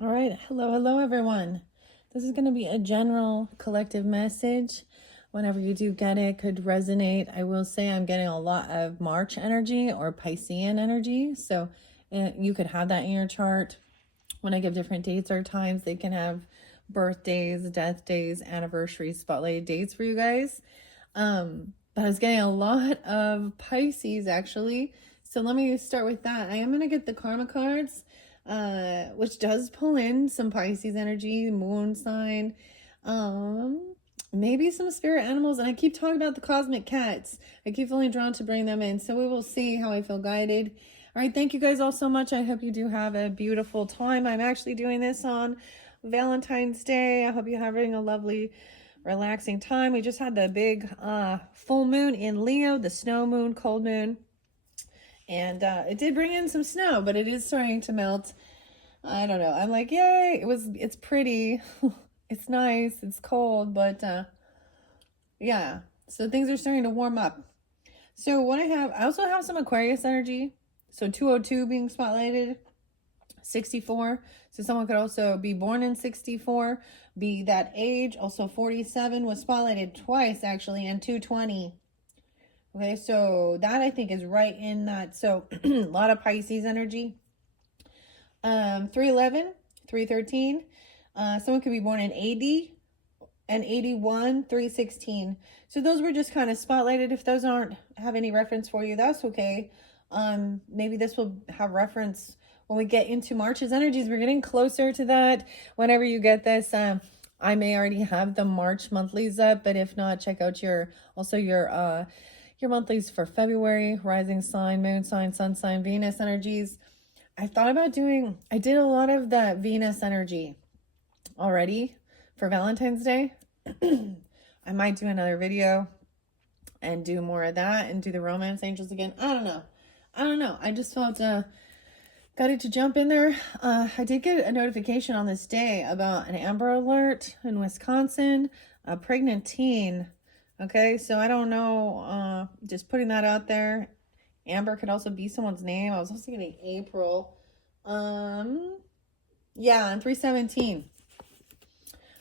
All right. Hello, everyone. This is going to be a general collective message. Whenever you do get it, could resonate. I will say I'm getting a lot of March energy or Piscean energy. So you could have that in your chart. When I give different dates or times, they can have birthdays, death days, anniversaries, spotlighted dates for you guys. But I was getting a lot of Pisces actually. So let me start with that. I am going to get the karma cards, which does pull in some Pisces energy, moon sign, maybe some spirit animals. And I keep talking about the cosmic cats. I keep feeling drawn to bring them in. So we will see how I feel guided. All right. Thank you guys all so much. I hope you do have a beautiful time. I'm actually doing this on Valentine's Day. I hope you're having a lovely relaxing time. We just had the big full moon in Leo, the snow moon, cold moon. And it did bring in some snow, but it is starting to melt. I don't know. I'm like, yay. It's pretty. It's nice. It's cold, but yeah. So things are starting to warm up. So what I also have some Aquarius energy. So 202 being spotlighted, 64. So someone could also be born in 64, be that age. Also 47 was spotlighted twice actually, and 220. Okay, so that I think is right in that. So a lot of Pisces energy. 311, 313. Someone could be born in 80 and 81, 316. So those were just kind of spotlighted. If those aren't have any reference for you, that's okay. Maybe this will have reference when we get into March's energies. We're getting closer to that. Whenever you get this, I may already have the March monthlies up, but if not, check out your monthlies for February, rising sign, moon sign, sun sign, Venus energies. I did a lot of the Venus energy already for Valentine's Day. I might do another video and do more of that and do the romance angels again. I don't know. I just felt got it to jump in there. I did get a notification on this day about an Amber Alert in Wisconsin, a pregnant teen. Okay, so I don't know, just putting that out there. Amber could also be someone's name. I was also getting April. Yeah, and 317.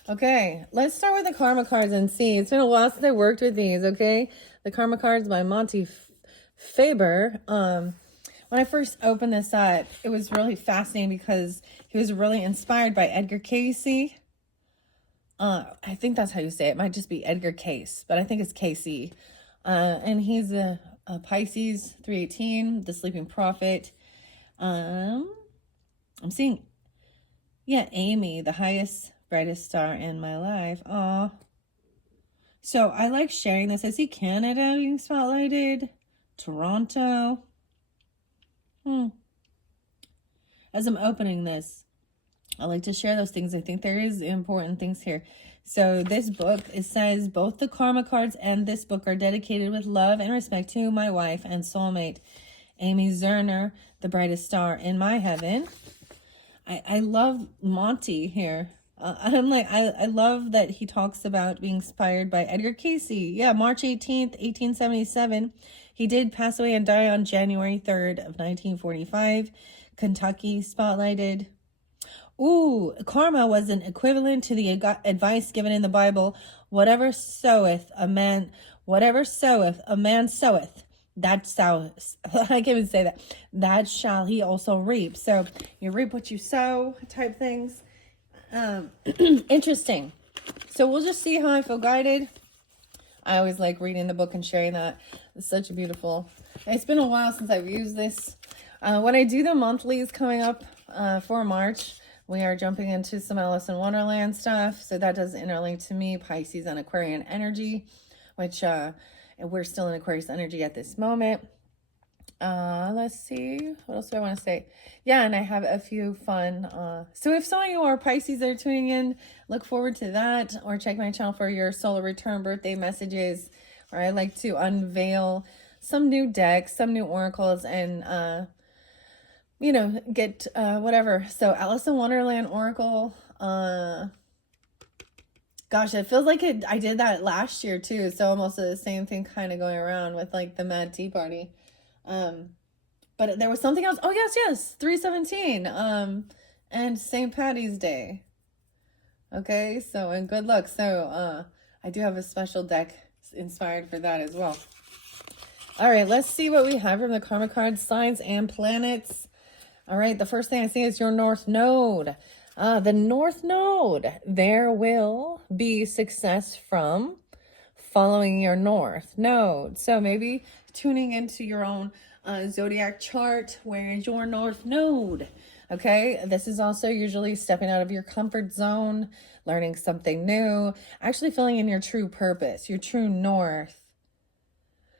Okay, let's start with the karma cards and see. It's been a while since I worked with these, okay? The karma cards by Monty Faber. When I first opened this up, it was really fascinating because he was really inspired by Edgar Cayce. I think that's how you say it. It might just be Edgar Cayce, but I think it's Casey. And he's a Pisces 318, the sleeping prophet. I'm seeing, yeah, Amy, the highest, brightest star in my life. Aw. So I like sharing this. I see Canada being spotlighted, Toronto. As I'm opening this, I like to share those things. I think there is important things here. So this book, it says, both the karma cards and this book are dedicated with love and respect to my wife and soulmate, Amy Zerner, the brightest star in my heaven. I love Monty here. I love that he talks about being inspired by Edgar Cayce. Yeah, March 18th, 1877. He did pass away and die on January 3rd of 1945. Kentucky spotlighted. Ooh, karma was an equivalent to the advice given in the Bible. Whatever soweth a man soweth, that shall, I can't even say that, that shall he also reap. So you reap what you sow type things. Interesting. So we'll just see how I feel guided. I always like reading the book and sharing that. It's such a beautiful, it's been a while since I've used this. When I do the monthlies coming up for March, we are jumping into some Alice in Wonderland stuff. So that does interlink to me, Pisces and Aquarian energy, which we're still in Aquarius energy at this moment. Let's see. What else do I want to say? Yeah, and I have a few fun. So if some of you are Pisces that are tuning in, look forward to that. Or check my channel for your solar return birthday messages. Where I like to unveil some new decks, some new oracles, and get whatever. So Alice in Wonderland Oracle, gosh, it feels like I did that last year too. So almost the same thing kind of going around with like the Mad Tea Party. But there was something else. Oh, yes, 317. and St. Patty's Day. Okay, so, and good luck. So, I do have a special deck inspired for that as well. All right, let's see what we have from the karma card signs and planets. All right, the first thing I see is your North Node. The North Node, there will be success from following your North Node. So maybe tuning into your own zodiac chart. Where is your North Node? Okay, this is also usually stepping out of your comfort zone, learning something new, actually filling in your true purpose, your true north.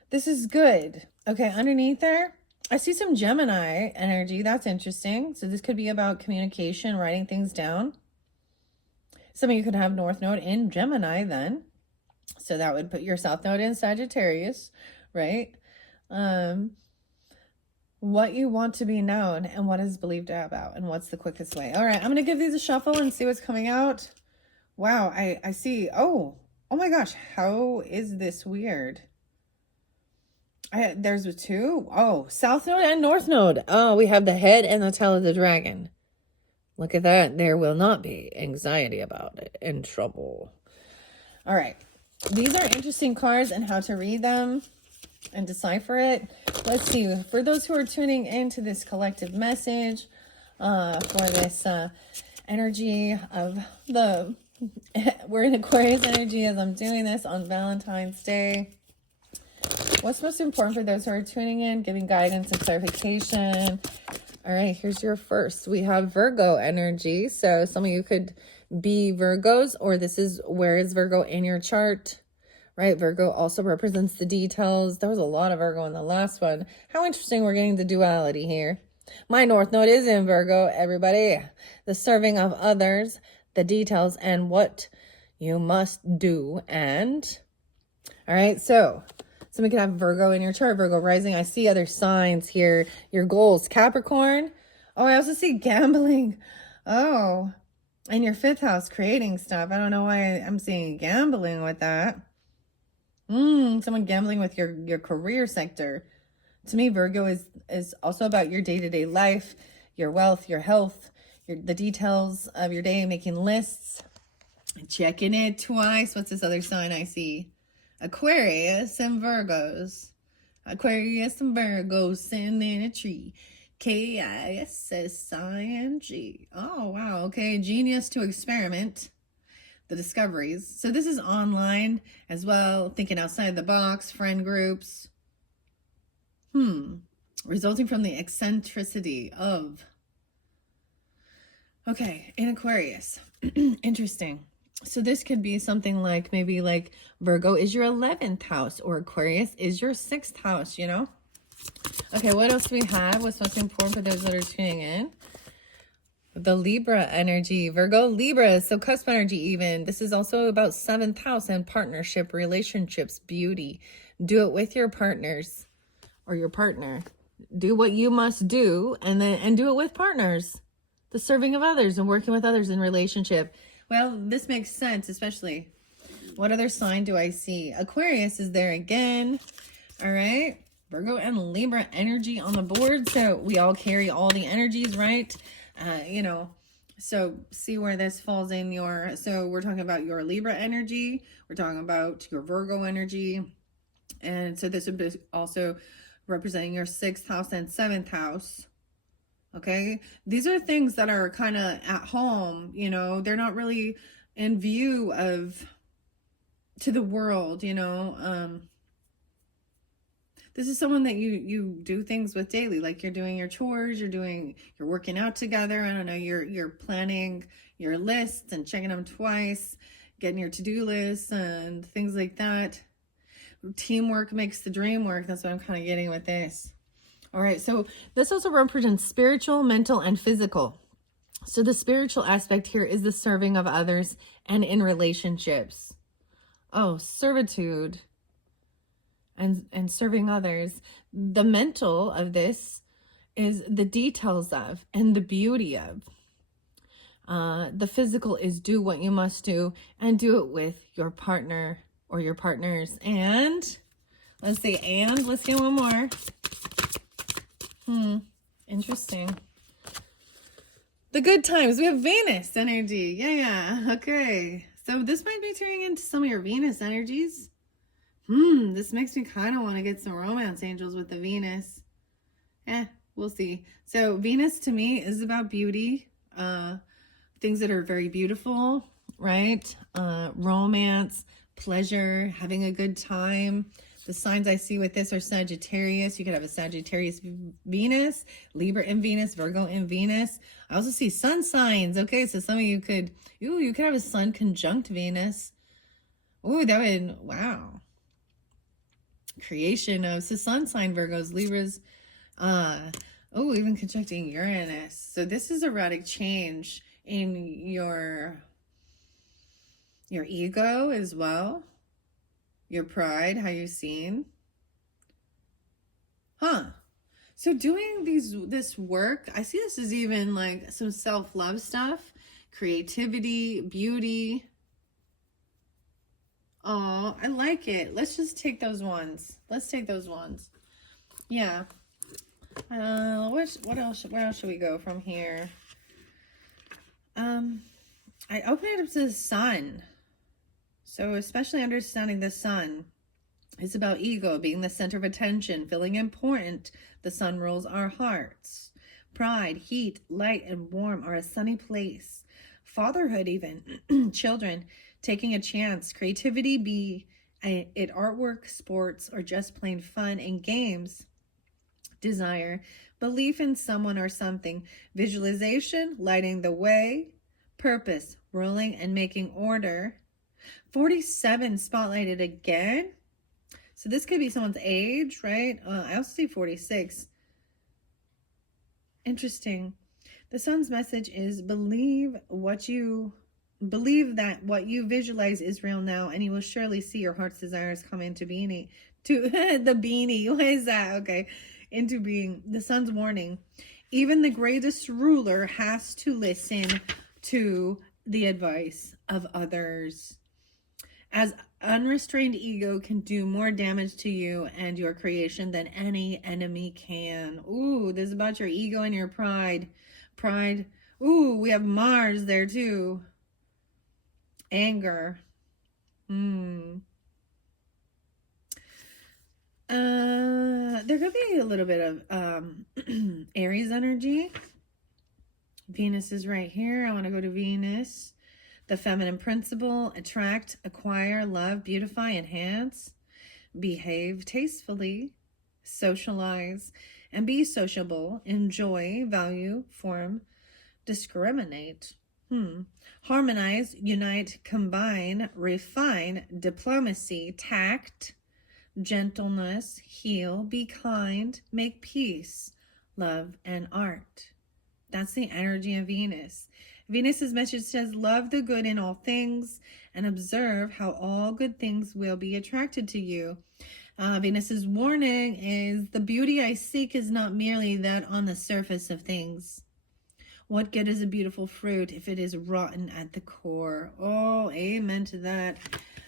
This is good. Okay, underneath there, I see some Gemini energy. That's interesting. So this could be about communication, writing things down. Some of you could have North Node in Gemini then. So that would put your South Node in Sagittarius, right? What you want to be known and what is believed about and what's the quickest way. All right, I'm going to give these a shuffle and see what's coming out. Wow, I see. Oh my gosh, how is this weird? There's a two. Oh, South Node and North Node. Oh, we have the head and the tail of the dragon. Look at that. There will not be anxiety about it and trouble. All right. These are interesting cards and how to read them and decipher it. Let's see. For those who are tuning into this collective message, for this energy of the... We're in Aquarius energy as I'm doing this on Valentine's Day. What's most important for those who are tuning in, giving guidance and clarification? All right, here's your first. We have Virgo energy. So some of you could be Virgos, or this is where is Virgo in your chart, right? Virgo also represents the details. There was a lot of Virgo in the last one. How interesting, we're getting the duality here. My North Node is in Virgo, everybody. The serving of others, the details, and what you must do. And, all right, so... Somebody could have Virgo in your chart, Virgo rising. I see other signs here. Your goals, Capricorn. Oh, I also see gambling. Oh, and your fifth house, creating stuff. I don't know why I'm seeing gambling with that. Someone gambling with your career sector. To me, Virgo is also about your day-to-day life, your wealth, your health, the details of your day, making lists, checking it twice. What's this other sign I see? Aquarius and Virgos. Aquarius and Virgos sitting in a tree. K-I-S-S-I-N-G. Oh, wow. Okay. Genius to experiment. The discoveries. So this is online as well. Thinking outside the box. Friend groups. Resulting from the eccentricity of... Okay. In Aquarius. Interesting. So this could be something like, maybe like Virgo is your 11th house, or Aquarius is your 6th house, you know? Okay, what else do we have? What's most important for those that are tuning in? The Libra energy, Virgo, Libra, so cusp energy even. This is also about 7th house and partnership, relationships, beauty. Do it with your partners or your partner. Do what you must do, and do it with partners. The serving of others and working with others in relationship. Well, this makes sense, especially. What other sign do I see? Aquarius is there again. All right. Virgo and Libra energy on the board. So we all carry all the energies, right? You know, so see where this falls in your... So we're talking about your Libra energy. We're talking about your Virgo energy. And so this would be also representing your 6th house and 7th house. Okay, these are things that are kind of at home, you know, they're not really in view to the world, you know. This is someone that you do things with daily, like you're doing your chores, you're working out together. I don't know, you're planning your lists and checking them twice, getting your to-do lists and things like that. Teamwork makes the dream work. That's what I'm kind of getting with this. All right, so this also represents spiritual, mental, and physical. So the spiritual aspect here is the serving of others and in relationships. Oh, servitude and serving others. The mental of this is the details of and the beauty of. The physical is do what you must do and do it with your partner or your partners. And let's see, and let's get one more. Interesting. The good times. We have Venus energy. Yeah. Okay. So this might be turning into some of your Venus energies. This makes me kind of want to get some romance angels with the Venus. We'll see. So Venus to me is about beauty, things that are very beautiful, right? Romance, pleasure, having a good time. The signs I see with this are Sagittarius. You could have a Sagittarius Venus, Libra in Venus, Virgo in Venus. I also see sun signs. Okay, so some of you could, you could have a sun conjunct Venus. Ooh, that would, wow. Creation of, so sun sign Virgos, Libras, even conjuncting Uranus. So this is erotic change in your ego as well. Your pride, how you're seen. So doing this work, I see this as even like some self-love stuff, creativity, beauty. Oh, I like it. Let's just take those ones. Let's take those ones. Yeah. What else? Where else should we go from here? I open it up to the sun. So especially understanding the sun. It's about ego, being the center of attention, feeling important. The sun rules our hearts. Pride, heat, light, and warm are a sunny place. Fatherhood even. Children, taking a chance. Creativity, be it artwork, sports, or just plain fun and games. Desire, belief in someone or something. Visualization, lighting the way. Purpose, ruling and making order. 47 spotlighted again. So this could be someone's age, right? I also see 46. Interesting. The sun's message is believe that what you visualize is real now, and you will surely see your heart's desires come into being. To the beanie. What is that? Okay. Into being. The sun's warning. Even the greatest ruler has to listen to the advice of others. As unrestrained ego can do more damage to you and your creation than any enemy can. Ooh, this is about your ego and your pride. Pride. Ooh, we have Mars there too. Anger. There could be a little bit of Aries energy. Venus is right here. I want to go to Venus. The feminine principle: attract, acquire, love, beautify, enhance, behave tastefully, socialize, and be sociable, enjoy, value, form, discriminate, harmonize, unite, combine, refine, diplomacy, tact, gentleness, heal, be kind, make peace, love, and art. That's the energy of Venus. Venus's message says, love the good in all things and observe how all good things will be attracted to you. Venus's warning is, the beauty I seek is not merely that on the surface of things. What good is a beautiful fruit if it is rotten at the core? Oh, amen to that.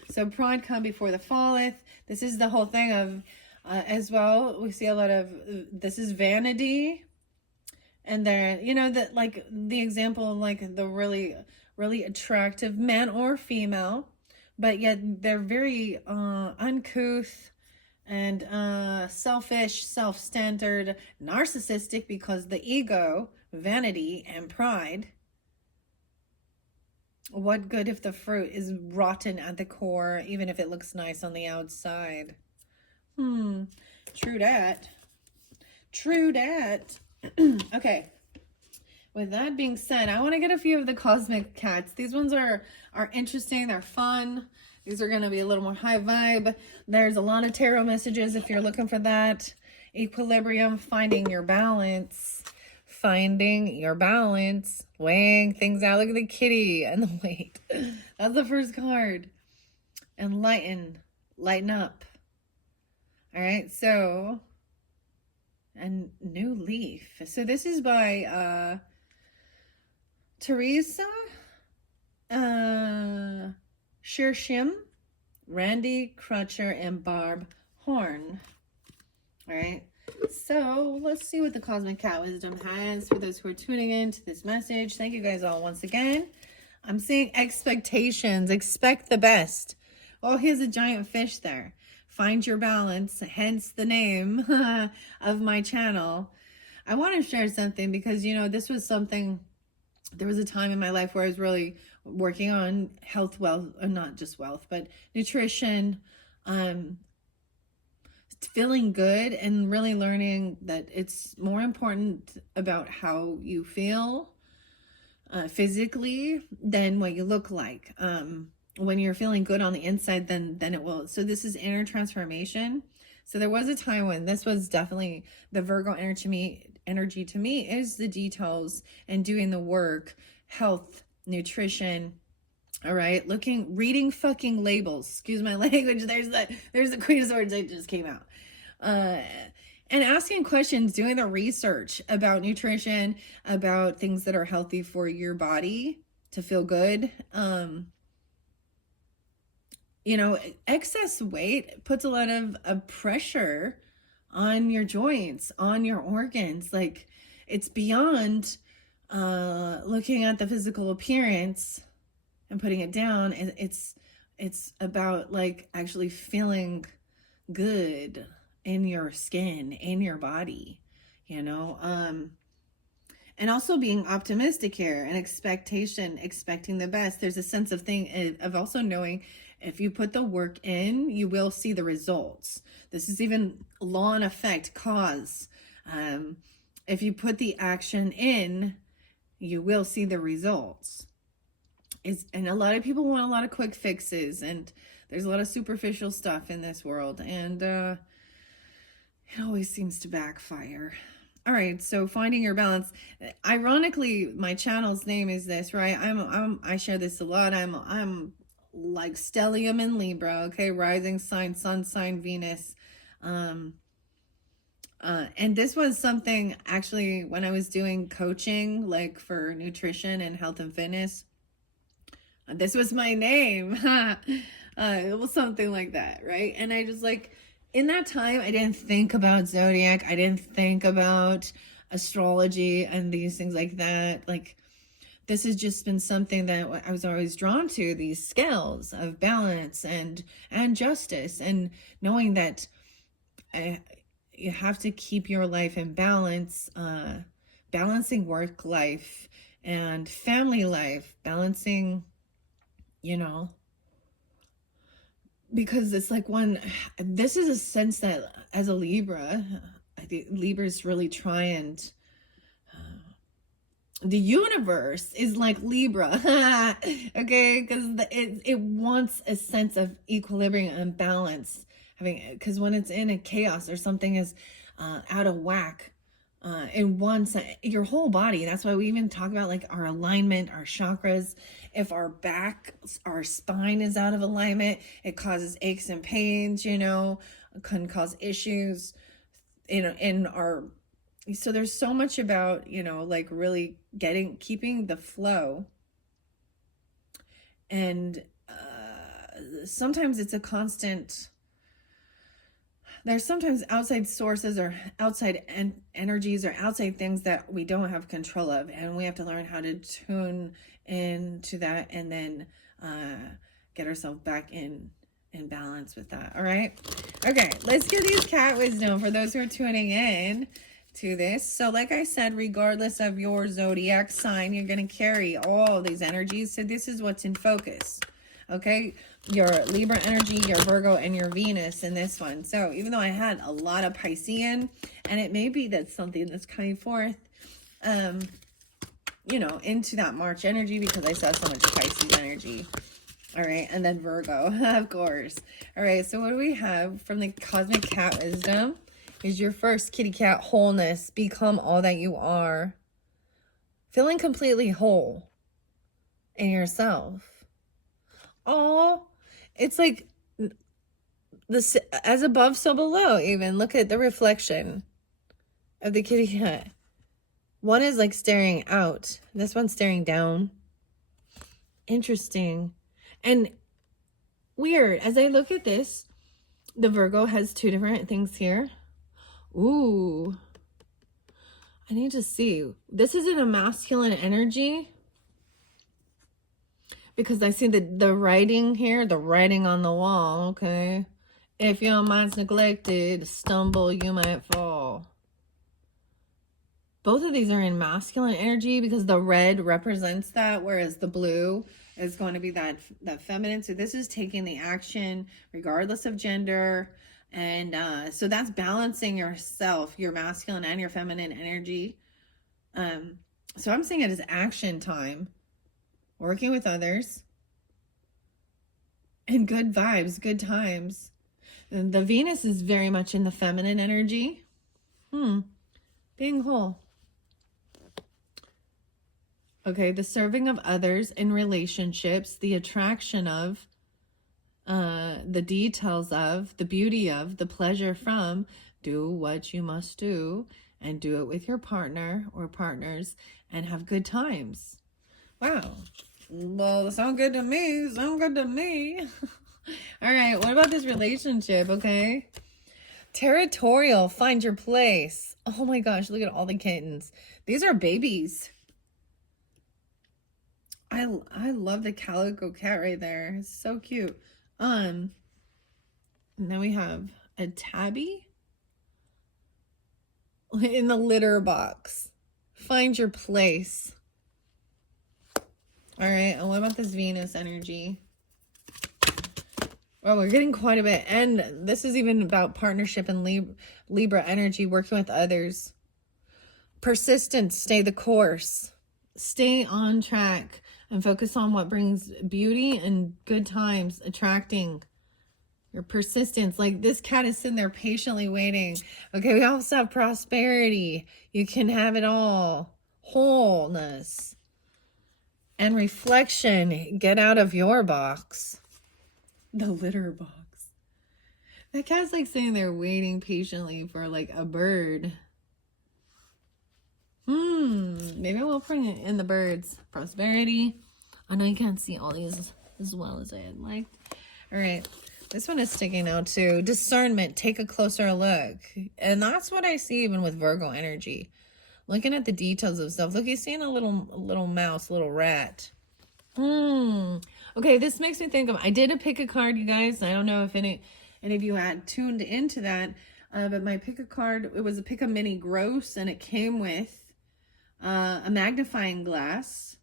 So pride come before the falleth. This is the whole thing of, as well, we see a lot of, this is vanity. And they're, that like the example, like the really, really attractive man or female, but yet they're very uncouth and selfish, self-centered, narcissistic, because the ego, vanity, and pride. What good if the fruit is rotten at the core, even if it looks nice on the outside? True that. True that. Okay. With that being said, I want to get a few of the cosmic cats. These ones are interesting. They're fun. These are going to be a little more high vibe. There's a lot of tarot messages if you're looking for that. Equilibrium, finding your balance. Finding your balance. Weighing things out. Look at the kitty and the weight. That's the first card. Enlighten. Lighten up. All right, so... and New Leaf. So this is by Teresa Shershim, Randy Crutcher, and Barb Horn. All right. So let's see what the Cosmic Cat Wisdom has for those who are tuning in to this message. Thank you guys all once again. I'm seeing expectations. Expect the best. Oh, here's a giant fish there. Find your balance, hence the name of my channel. I want to share something because, you know, this was something, there was a time in my life where I was really working on health, wealth, or not just wealth, but nutrition, feeling good, and really learning that it's more important about how you feel physically than what you look like. When you're feeling good on the inside, then it will. So this is inner transformation. So there was a time when this was definitely the Virgo energy to me is the details and doing the work, health, nutrition. All right, reading fucking labels. Excuse my language. There's the Queen of Swords that just came out. And asking questions, doing the research about nutrition, about things that are healthy for your body to feel good. You know, excess weight puts a lot of pressure on your joints, on your organs. Like, it's beyond looking at the physical appearance and putting it down. It's about like actually feeling good in your skin, in your body, you know. And also being optimistic here and expecting the best. There's a sense of also knowing if you put the work in, you will see the results. This is even law and effect, cause. If you put the action in, you will see the results. And a lot of people want a lot of quick fixes, and there's a lot of superficial stuff in this world, and it always seems to backfire. All right, so finding your balance. Ironically, my channel's name is this, right? I share this a lot. I'm like stellium in Libra, okay? Rising sign, sun sign, Venus. And this was something actually when I was doing coaching, like for nutrition and health and fitness. This was my name. It was something like that, right? And I just like, in that time, I didn't think about zodiac. I didn't think about astrology and these things like that. Like, this has just been something that I was always drawn to, these scales of balance and justice, and knowing that you have to keep your life in balance, balancing work life and family life, balancing, you know, because it's like this is a sense that as a Libra, I think Libras really try and the universe is like Libra, okay, because it wants a sense of equilibrium and balance, because when it's in a chaos or something is out of whack, it wants your whole body. That's why we even talk about like our alignment, our chakras. If our spine is out of alignment, it causes aches and pains, you know, it can cause issues in our. So there's so much about, you know, like really keeping the flow. And sometimes it's a constant. There's sometimes outside sources or outside energies or outside things that we don't have control of. And we have to learn how to tune into that and then get ourselves back in balance with that. All right. Okay. Let's get these cat wisdom for those who are tuning in to this. So like I said, regardless of your zodiac sign, you're going to carry all these energies. So this is what's in focus. Okay, your Libra energy, your Virgo, and your Venus in this one. So even though I had a lot of Piscean, and it may be that's something that's coming forth, you know, into that March energy, because I saw so much Pisces energy. All right, and then Virgo, of course. All right, so what do we have from the Cosmic Cat Wisdom? Is your first kitty cat wholeness. Become all that you are. Feeling completely whole in yourself. Oh, it's like this, as above, so below. Even look at the reflection of the kitty cat. One is like staring out. This one's staring down. Interesting. And weird. As I look at this, the Virgo has two different things here. Ooh. I need to see. This isn't a masculine energy. Because I see the writing here, the writing on the wall, okay? If your mind's neglected, stumble, you might fall. Both of these are in masculine energy because the red represents that, whereas the blue is going to be that feminine. So this is taking the action regardless of gender. And so that's balancing yourself, your masculine and your feminine energy. So I'm seeing it as action time, working with others, and good vibes, good times. And the Venus is very much in the feminine energy. Being whole. Okay, the serving of others in relationships, the attraction of, the details of, the beauty of, the pleasure from. Do what you must do and do it with your partner or partners and have good times. Wow. Well, sound good to me. Sound good to me. All right, what about this relationship, okay? Territorial, find your place. Oh my gosh, look at all the kittens. These are babies. I love the calico cat right there. It's so cute. And then we have a tabby in the litter box. Find your place. All right, and what about this Venus energy? Oh, we're getting quite a bit. And this is even about partnership and Libra energy, working with others. Persistence, stay the course. Stay on track and focus on what brings beauty and good times, attracting your persistence. Like this cat is sitting there patiently waiting. Okay, we also have prosperity. You can have it all. Wholeness. And reflection. Get out of your box. The litter box. That cat's like sitting there waiting patiently for like a bird. Maybe we'll bring it in the birds. Prosperity. I know you can't see all these as well as I'd like. All right. This one is sticking out too. Discernment. Take a closer look. And that's what I see even with Virgo energy. Looking at the details of stuff. Look, he's seeing a little mouse, little rat. Okay, this makes me think of, I did a pick a card, you guys. I don't know if any of you had tuned into that. But my pick a card, it was a pick a mini gross, and it came with a magnifying glass.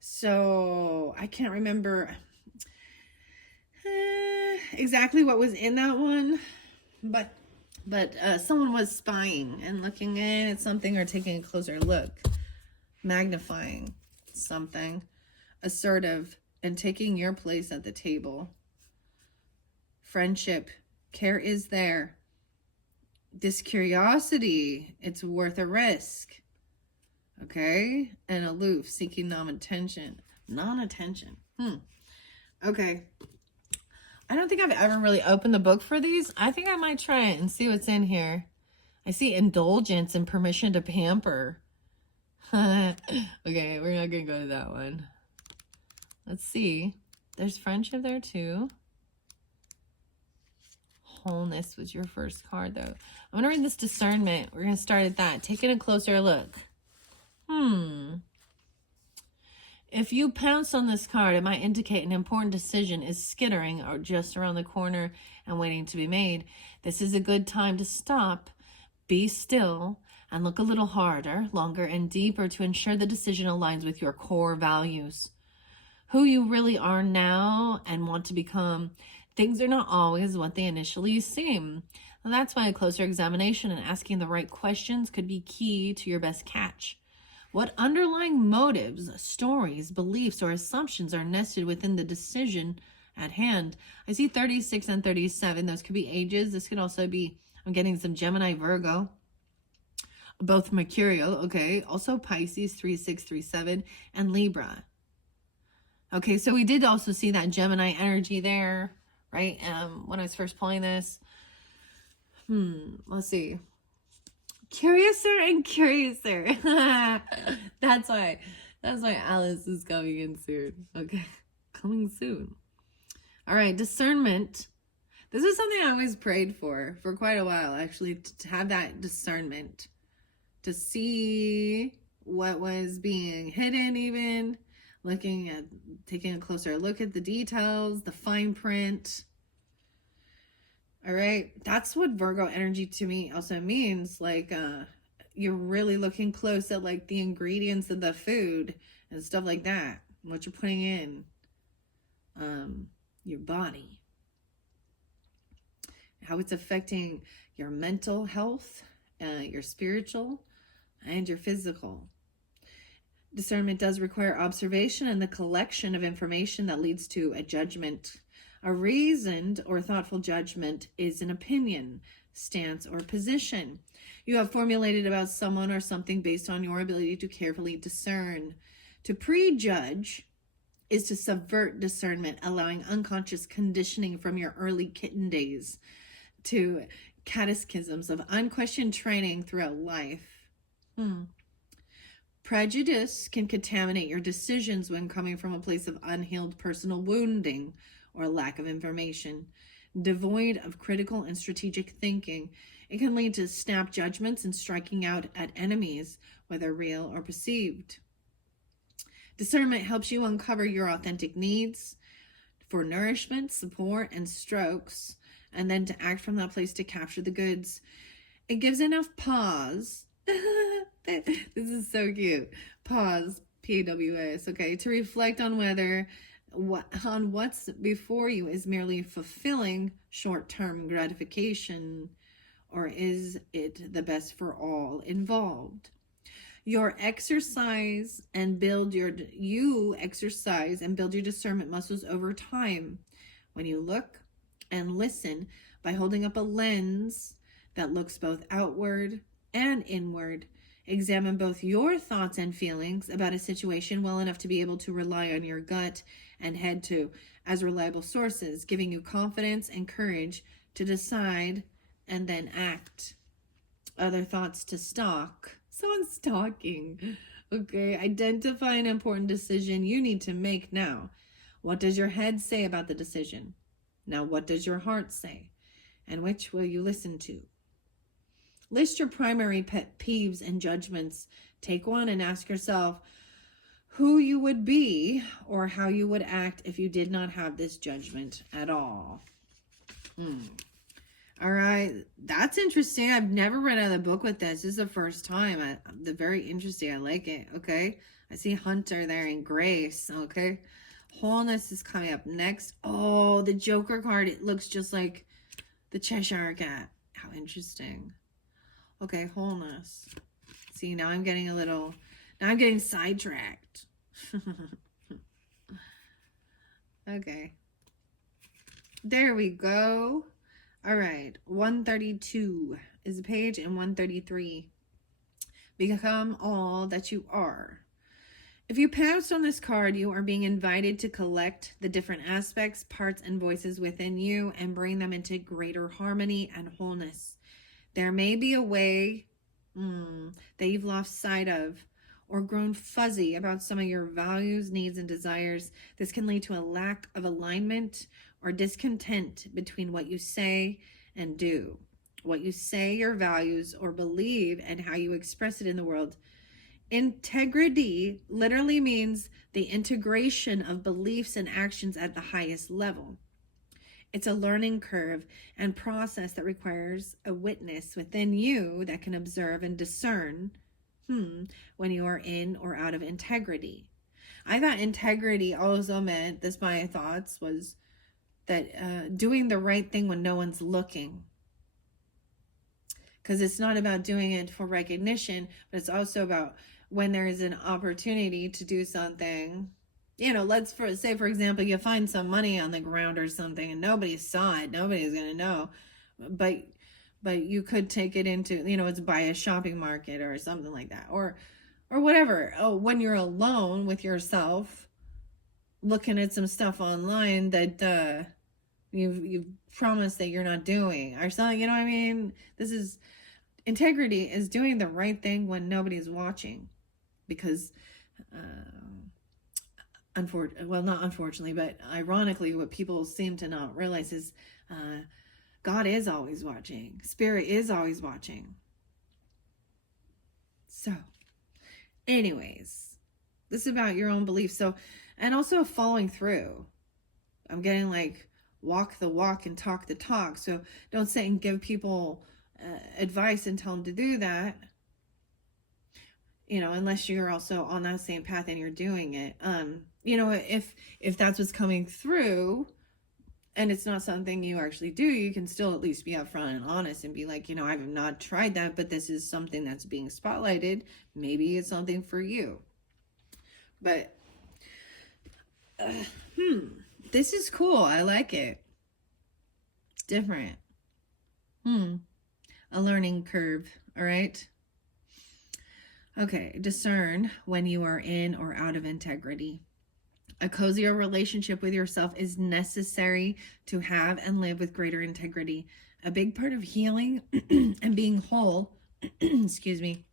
So I can't remember exactly what was in that one, but someone was spying and looking in at something or taking a closer look, magnifying something, assertive, and taking your place at the table. Friendship, care is there. This curiosity, it's worth a risk. Okay, and aloof, seeking non-attention. Okay. I don't think I've ever really opened the book for these. I think I might try it and see what's in here. I see indulgence and permission to pamper. Okay, we're not going to go to that one. Let's see. There's friendship there too. Wholeness was your first card though. I'm going to read this discernment. We're going to start at that. Taking a closer look. If you pounce on this card, it might indicate an important decision is skittering or just around the corner and waiting to be made. This is a good time to stop, be still, and look a little harder, longer, and deeper to ensure the decision aligns with your core values. Who you really are now and want to become. Things are not always what they initially seem. And that's why a closer examination and asking the right questions could be key to your best catch. What underlying motives, stories, beliefs, or assumptions are nested within the decision at hand? I see 36 and 37. Those could be ages. This could also be, I'm getting some Gemini, Virgo, both Mercurial, okay, also Pisces, 36, 37, and Libra. Okay, so we did also see that Gemini energy there, right? When I was first pulling this. Let's see. Curiouser and curiouser. That's why Alice is coming in soon. Okay, coming soon. All right, discernment. This is something I always prayed for quite a while, actually, to have that discernment, to see what was being hidden, even taking a closer look at the details, the fine print. All right, that's what Virgo energy to me also means. Like, you're really looking close at like the ingredients of the food and stuff like that, what you're putting in your body, how it's affecting your mental health, your spiritual, and your physical. Discernment does require observation and the collection of information that leads to a judgment. A reasoned or thoughtful judgment is an opinion, stance, or position you have formulated about someone or something based on your ability to carefully discern. To prejudge is to subvert discernment, allowing unconscious conditioning from your early kitten days to catechisms of unquestioned training throughout life. Prejudice can contaminate your decisions when coming from a place of unhealed personal wounding or lack of information. Devoid of critical and strategic thinking, it can lead to snap judgments and striking out at enemies, whether real or perceived. Discernment helps you uncover your authentic needs for nourishment, support, and strokes, and then to act from that place to capture the goods. It gives enough pause. This is so cute. Pause, PWS, okay, to reflect on what's before you is merely fulfilling short-term gratification, or is it the best for all involved? You exercise and build your discernment muscles over time when you look and listen by holding up a lens that looks both outward and inward. Examine both your thoughts and feelings about a situation well enough to be able to rely on your gut and head to as reliable sources, giving you confidence and courage to decide and then act. Other thoughts to stalk. Someone's stalking. Okay, identify an important decision you need to make now. What does your head say about the decision? Now, what does your heart say? And which will you listen to? List your primary pet peeves and judgments. Take one and ask yourself who you would be or how you would act if you did not have this judgment at all. All right, that's interesting. I've never read another book with this. This is the first time. They're very interesting. I like it. Okay, I see Hunter there and Grace. Okay, Wholeness is coming up next. Oh, the Joker card. It looks just like the Cheshire Cat. How interesting. Okay, Wholeness. See, now I'm getting sidetracked. Okay. There we go. All right. 132 is the page, and 133. Become all that you are. If you pounced on this card, you are being invited to collect the different aspects, parts, and voices within you and bring them into greater harmony and wholeness. There may be a way that you've lost sight of or grown fuzzy about some of your values, needs, and desires. This can lead to a lack of alignment or discontent between what you say and do, what you say your values or believe, and how you express it in the world. Integrity literally means the integration of beliefs and actions at the highest level. It's a learning curve and process that requires a witness within you that can observe and discern when you are in or out of integrity. I thought integrity also meant, this my thoughts was that doing the right thing when no one's looking. Because it's not about doing it for recognition, but it's also about when there is an opportunity to do something. You know, let's say, for example, you find some money on the ground or something and nobody saw it. Nobody's going to know. But you could take it into, it's by a shopping market or something like that. Or whatever. Oh, when you're alone with yourself, looking at some stuff online that you've promised that you're not doing or something, you know what I mean? Integrity is doing the right thing when nobody's watching. Because well, not unfortunately, but ironically, what people seem to not realize is God is always watching. Spirit is always watching. So, anyways, this is about your own beliefs. So, and also following through. I'm getting like walk the walk and talk the talk. So don't sit and give people advice and tell them to do that. You know, unless you're also on that same path and you're doing it. You know, if that's what's coming through and it's not something you actually do, you can still at least be upfront and honest and be like, you know, I've not tried that, but this is something that's being spotlighted. Maybe it's something for you. But, this is cool. I like it. It's different. A learning curve. All right. Okay. Discern when you are in or out of integrity. A cozier relationship with yourself is necessary to have and live with greater integrity. A big part of healing and being whole, excuse me,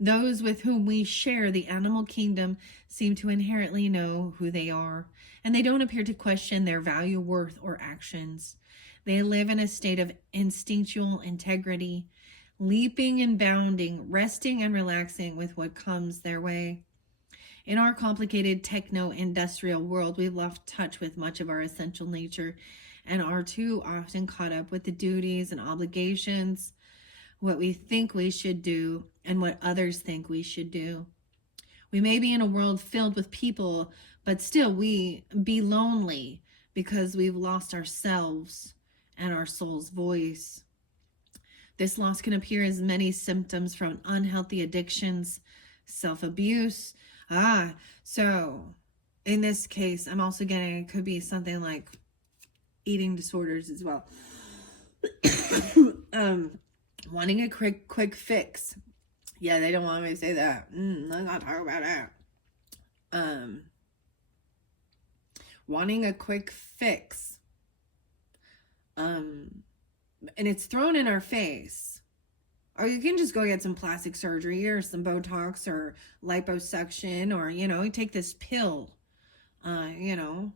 those with whom we share the animal kingdom seem to inherently know who they are, and they don't appear to question their value, worth, or actions. They live in a state of instinctual integrity, leaping and bounding, resting and relaxing with what comes their way. In our complicated techno-industrial world, we've lost touch with much of our essential nature and are too often caught up with the duties and obligations, what we think we should do, and what others think we should do. We may be in a world filled with people, but still we be lonely because we've lost ourselves and our soul's voice. This loss can appear as many symptoms from unhealthy addictions, self-abuse. So in this case, I'm also getting, it could be something like eating disorders as well. Wanting a quick fix. Yeah, they don't want me to say that. Let's not talk about that. Wanting a quick fix. And it's thrown in our face. Or you can just go get some plastic surgery or some Botox or liposuction, or, you know, you take this pill, you know,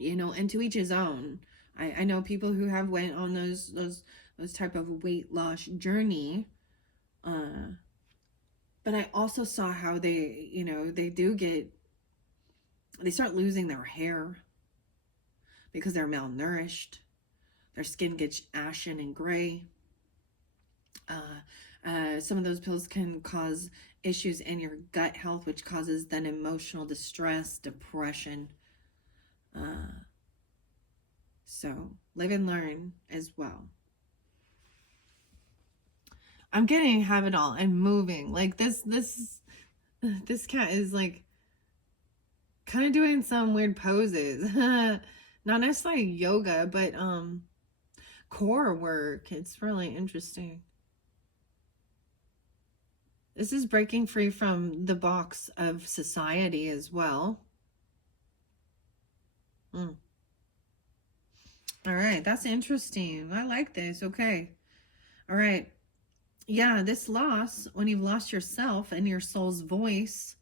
and to each his own. I know people who have went on those type of weight loss journey. But I also saw how they, you know, they start losing their hair because they're malnourished. Their skin gets ashen and gray. Some of those pills can cause issues in your gut health, which causes then emotional distress, depression. So live and learn as well. I'm getting have it all and moving. Like this cat is like kind of doing some weird poses. Not necessarily yoga, but core work. It's really interesting. This is breaking free from the box of society as well. All right, that's interesting. I like this. Okay. All right. Yeah, this loss, when you've lost yourself and your soul's voice,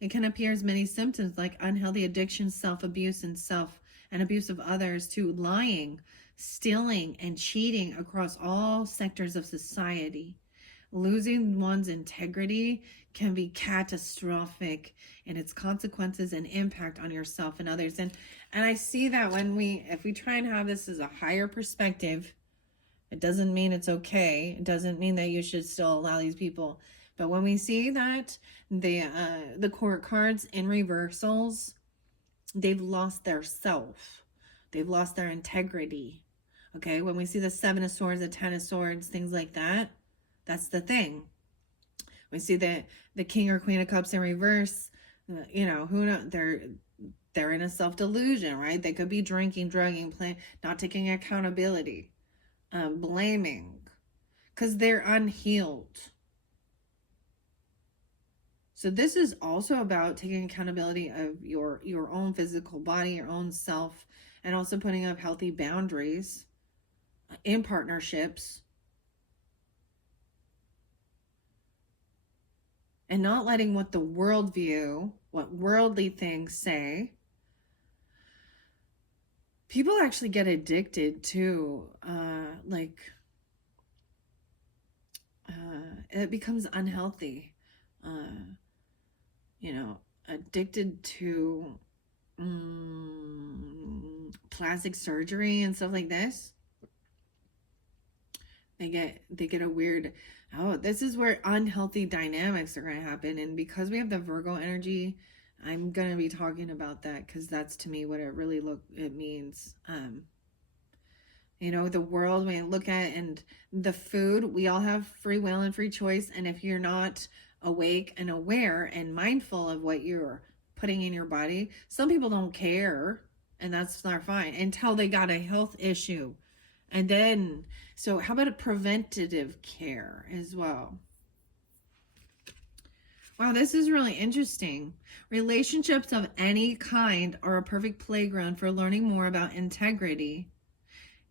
it can appear as many symptoms like unhealthy addiction, self-abuse, and abuse of others, to lying, stealing, and cheating across all sectors of society. Losing one's integrity can be catastrophic in its consequences and impact on yourself and others. And I see that if we try and have this as a higher perspective, it doesn't mean it's okay. It doesn't mean that you should still allow these people. But when we see that the court cards in reversals, they've lost their self. They've lost their integrity. Okay, when we see the Seven of Swords, the Ten of Swords, things like that, that's the thing. We see the King or Queen of Cups in reverse. You know, who knows? They're in a self-delusion, right? They could be drinking, drugging, not taking accountability, blaming, because they're unhealed. So this is also about taking accountability of your own physical body, your own self, and also putting up healthy boundaries in partnerships. and not letting what the world view, what worldly things say, people actually get addicted to, it becomes unhealthy. Addicted to plastic surgery and stuff like this. They get a weird, this is where unhealthy dynamics are going to happen. And because we have the Virgo energy, I'm going to be talking about that, because that's to me what it really means. The world we look at, and the food, we all have free will and free choice. And if you're not awake and aware and mindful of what you're putting in your body, some people don't care, and that's not fine until they got a health issue. And then, so how about a preventative care as well? Wow, this is really interesting. Relationships of any kind are a perfect playground for learning more about integrity.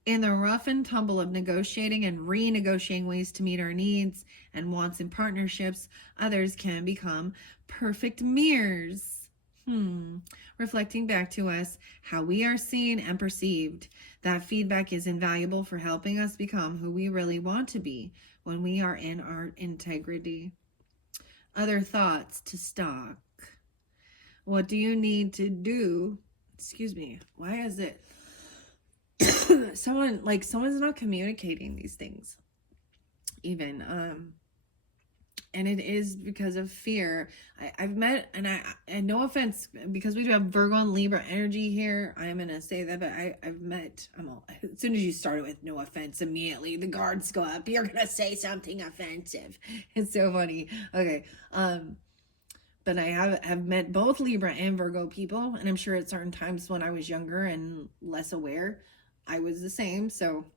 In the rough and tumble of negotiating and renegotiating ways to meet our needs and wants in partnerships, others can become perfect mirrors. Reflecting back to us how we are seen and perceived. That feedback is invaluable for helping us become who we really want to be when we are in our integrity. Other thoughts to stock. What do you need to do? Excuse me. Why is it? Someone's not communicating these things even. And it is because of fear. I've met, and no offense, because we do have Virgo and Libra energy here, I'm going to say that, but I've met, as soon as you started with no offense, immediately the guards go up. You're going to say something offensive. It's so funny. Okay. But I have met both Libra and Virgo people, and I'm sure at certain times when I was younger and less aware, I was the same. So,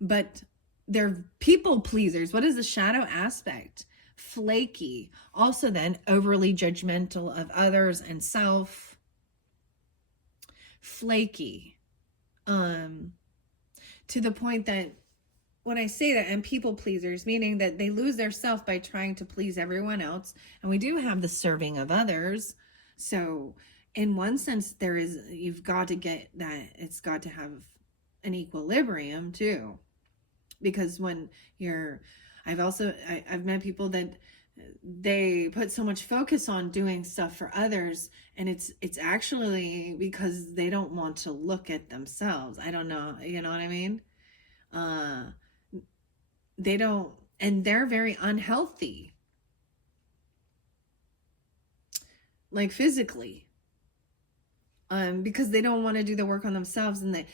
but they're people pleasers. What is the shadow aspect? Flaky. Also then overly judgmental of others and self. Flaky. To the point that when I say that, and people pleasers, meaning that they lose their self by trying to please everyone else. And we do have the serving of others. So in one sense, you've got to get that, it's got to have an equilibrium too. Because when I've met people that they put so much focus on doing stuff for others, and it's actually because they don't want to look at themselves. I don't know, you know what I mean? They don't, and they're very unhealthy, like physically. Because they don't want to do the work on themselves, and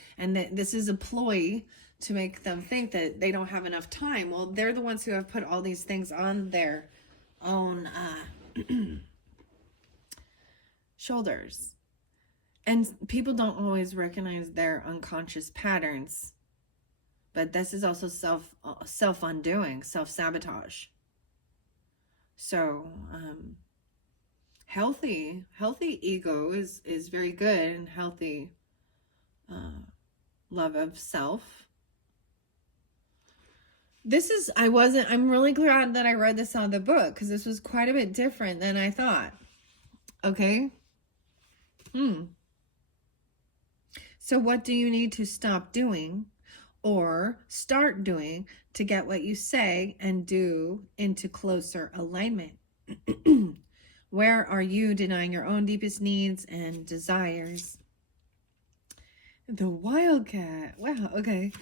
this is a ploy to make them think that they don't have enough time. Well, they're the ones who have put all these things on their own shoulders. And people don't always recognize their unconscious patterns. But this is also self-undoing, self-sabotage. So, healthy ego is very good, and healthy love of self. I'm really glad that I read this out of the book, because this was quite a bit different than I thought. Okay. So what do you need to stop doing or start doing to get what you say and do into closer alignment? Where are you denying your own deepest needs and desires? The Wildcat. Wow, okay.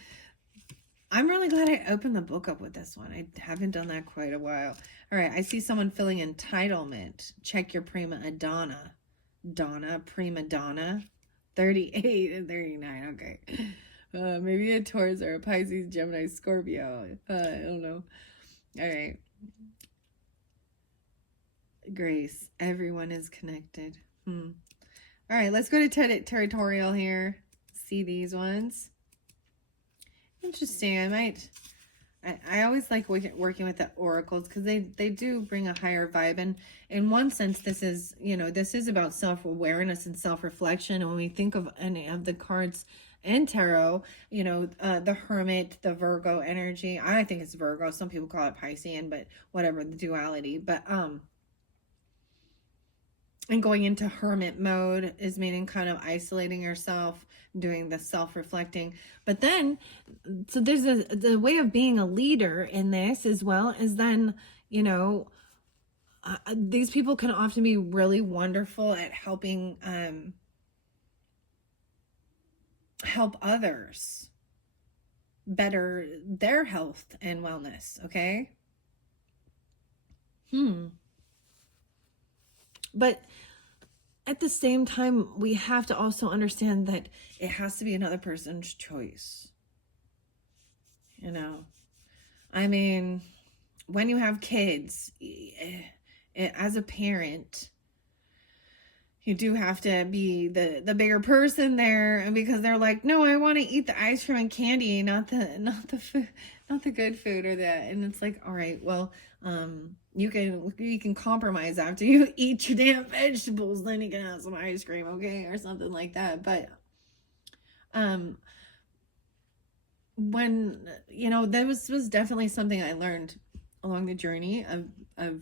I'm really glad I opened the book up with this one. I haven't done that quite a while. All right, I see someone filling entitlement. Check your prima donna. Prima donna. 38 and 39, okay. Maybe a Taurus or a Pisces, Gemini, Scorpio. I don't know. All right. Grace. Everyone is connected. All right, let's go to territorial here. See these ones. Interesting. I always like working with the oracles, because they do bring a higher vibe. And in one sense, this is about self-awareness and self-reflection. And when we think of any of the cards and tarot, you know, the Hermit, the Virgo energy. I think it's Virgo. Some people call it Piscean, but whatever, the duality. But and going into hermit mode is meaning kind of isolating yourself, doing the self-reflecting. But then, so there's the way of being a leader in this as well, is then, you know, these people can often be really wonderful at helping help others better their health and wellness. Okay. But at the same time, we have to also understand that it has to be another person's choice. You know, I mean, when you have kids, as a parent, you do have to be the bigger person there, and because they're like, no, I want to eat the ice cream and candy, not the food, not the good food or that. And it's like, all right, well, you can compromise after you eat your damn vegetables, then you can have some ice cream, okay, or something like that. But when, you know, that was definitely something I learned along the journey of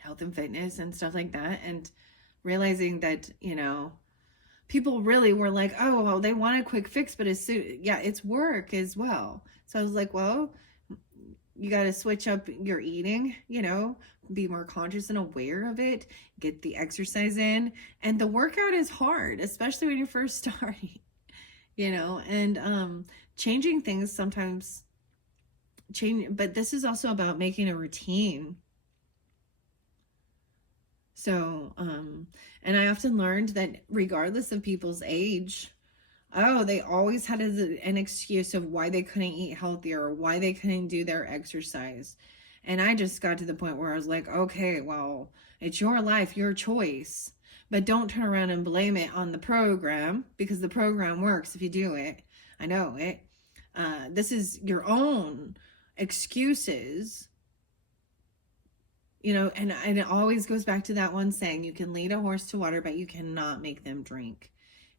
health and fitness and stuff like that, and realizing that, you know, people really were like, oh, well, they want a quick fix, but it's work as well. So I was like, well, you got to switch up your eating, you know, be more conscious and aware of it, get the exercise in. And the workout is hard, especially when you're first starting, you know, and changing things sometimes change, but this is also about making a routine. So, and I often learned that regardless of people's age, oh, they always had an excuse of why they couldn't eat healthier or why they couldn't do their exercise. And I just got to the point where I was like, okay, well, it's your life, your choice, but don't turn around and blame it on the program, because the program works if you do it. I know it. This is your own excuses. You know, and it always goes back to that one saying, you can lead a horse to water, but you cannot make them drink.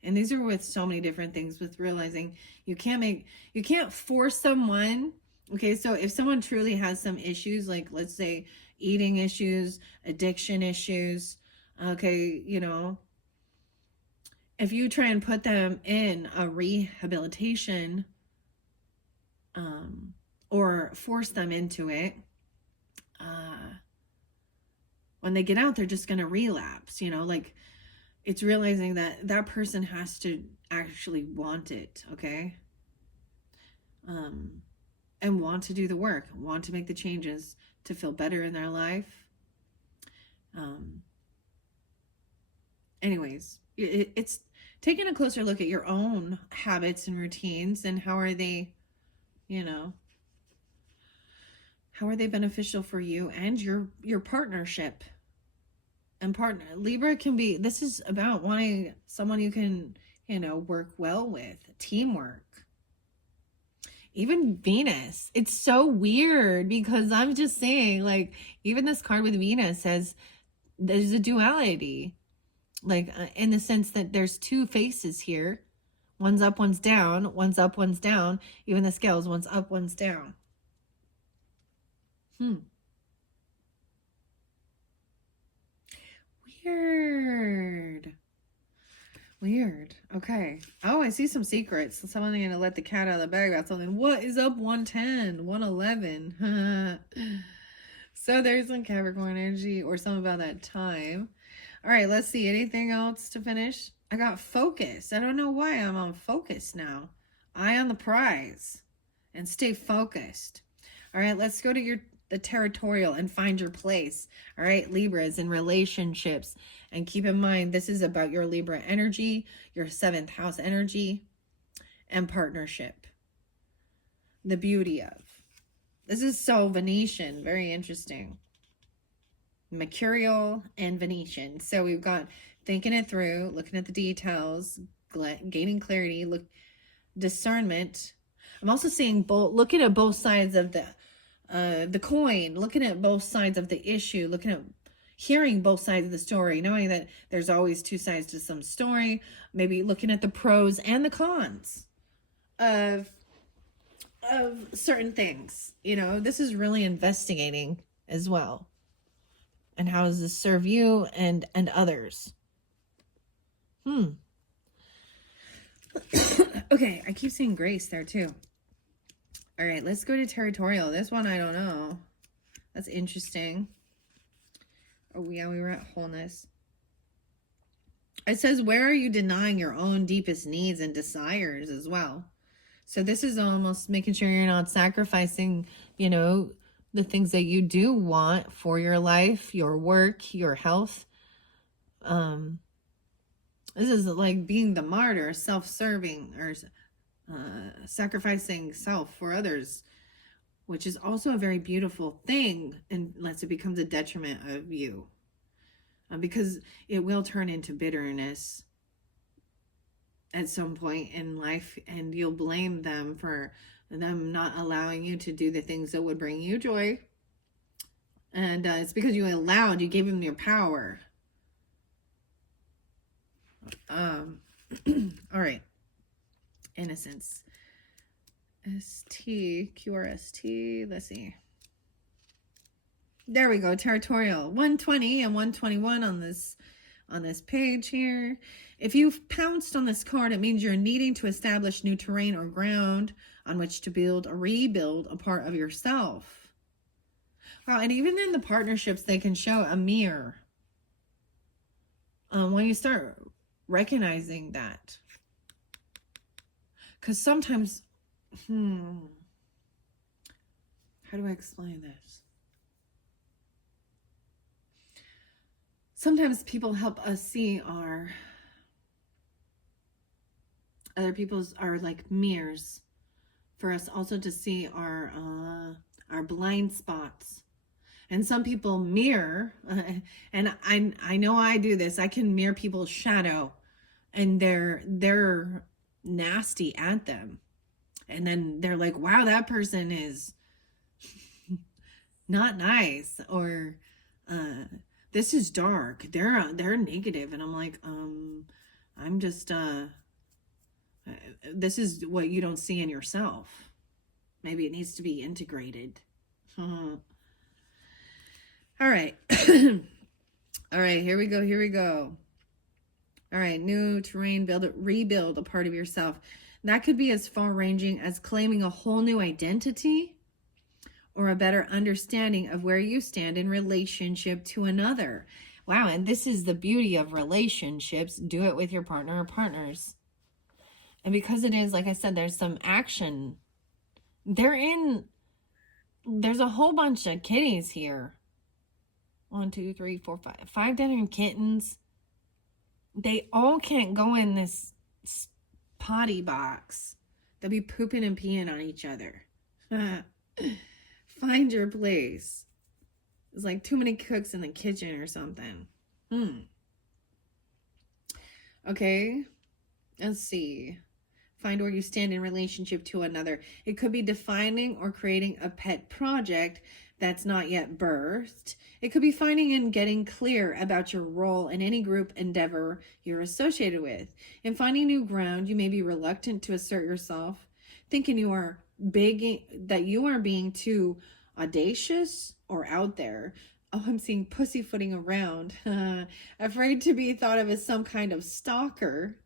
And these are with so many different things, with realizing you can't force someone. Okay, so if someone truly has some issues, like let's say eating issues, addiction issues, okay, you know, if you try and put them in a rehabilitation or force them into it, when they get out, they're just going to relapse, you know, like it's realizing that that person has to actually want it. Okay. And want to do the work, want to make the changes to feel better in their life. Anyways, it's taking a closer look at your own habits and routines, and how are they, you know, how are they beneficial for you and your partnership and partner? Libra can be, this is about wanting someone you can, you know, work well with, teamwork. Even Venus, it's so weird, because I'm just saying, like, even this card with Venus says there's a duality, like in the sense that there's two faces here. One's up, one's down, one's up, one's down. Even the scales, one's up, one's down. Weird. Okay. Oh, I see some secrets. Someone's going to let the cat out of the bag about something. What is up 110, 111? So there's some Capricorn energy or something about that time. All right, let's see. Anything else to finish? I got focus. I don't know why I'm on focus now. Eye on the prize and stay focused. All right, let's go to the territorial and find your place. All right, Libras in relationships. And keep in mind, this is about your Libra energy, your 7th house energy, and partnership. The beauty of. This is so Venetian, very interesting. Mercurial and Venetian. So we've got thinking it through, looking at the details, gaining clarity, discernment. I'm also seeing looking at both sides of the coin, looking at both sides of the issue, looking at, hearing both sides of the story, knowing that there's always two sides to some story, maybe looking at the pros and the cons of certain things. You know, this is really investigating as well. And how does this serve you and others? Okay, I keep seeing grace there too. All right, let's go to territorial. This one, I don't know. That's interesting. Oh, yeah, we were at wholeness. It says, where are you denying your own deepest needs and desires as well? So this is almost making sure you're not sacrificing, you know, the things that you do want for your life, your work, your health. This is like being the martyr, self-serving, or sacrificing self for others, which is also a very beautiful thing unless it becomes a detriment of you, because it will turn into bitterness at some point in life, and you'll blame them for them not allowing you to do the things that would bring you joy. And it's because you gave them your power. All right. Innocence. QRST. Let's see. There we go. Territorial. 120 and 121 on this page here. If you've pounced on this card, it means you're needing to establish new terrain or ground on which to build or rebuild a part of yourself. Wow, and even in the partnerships, they can show a mirror. When you start recognizing that. Because sometimes, how do I explain this? Sometimes people help us see other people's are like mirrors for us also to see our blind spots. And some people mirror, and I know I do this. I can mirror people's shadow, and they're nasty at them, and then they're like, "Wow, that person is not nice," or "This is dark. They're negative," and I'm like, I'm just this is what you don't see in yourself. Maybe it needs to be integrated. All right. All right, here we go. All right, new terrain, rebuild a part of yourself. That could be as far-ranging as claiming a whole new identity or a better understanding of where you stand in relationship to another. Wow, and this is the beauty of relationships. Do it with your partner or partners. And because it is, like I said, there's some action. There's a whole bunch of kitties here. 1, 2, 3, 4, 5. 5 different kittens. They all can't go in this potty box. They'll be pooping and peeing on each other. Find your place. It's like too many cooks in the kitchen or something. Okay. Let's see. Find where you stand in relationship to another. It could be defining or creating a pet project that's not yet birthed. It could be finding and getting clear about your role in any group endeavor you're associated with. In finding new ground, you may be reluctant to assert yourself, thinking that you are being too audacious or out there. Oh, I'm seeing pussyfooting around. Afraid to be thought of as some kind of stalker.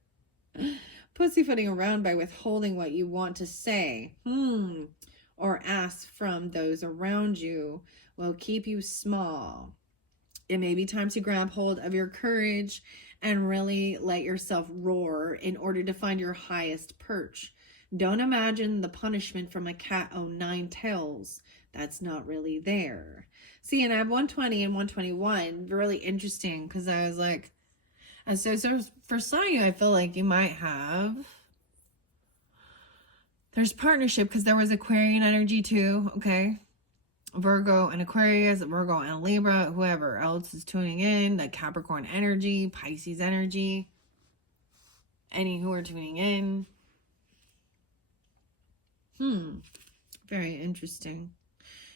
Pussyfooting around by withholding what you want to say. Or ask from those around you will keep you small. It may be time to grab hold of your courage and really let yourself roar in order to find your highest perch. Don't imagine the punishment from a cat o' 9 tails. That's not really there. See, and I have 120 and 121. Really interesting, because I was like, and so for some of you, I feel like you might have, there's partnership, because there was Aquarian energy too, okay? Virgo and Aquarius, Virgo and Libra, whoever else is tuning in, the Capricorn energy, Pisces energy, any who are tuning in. Very interesting.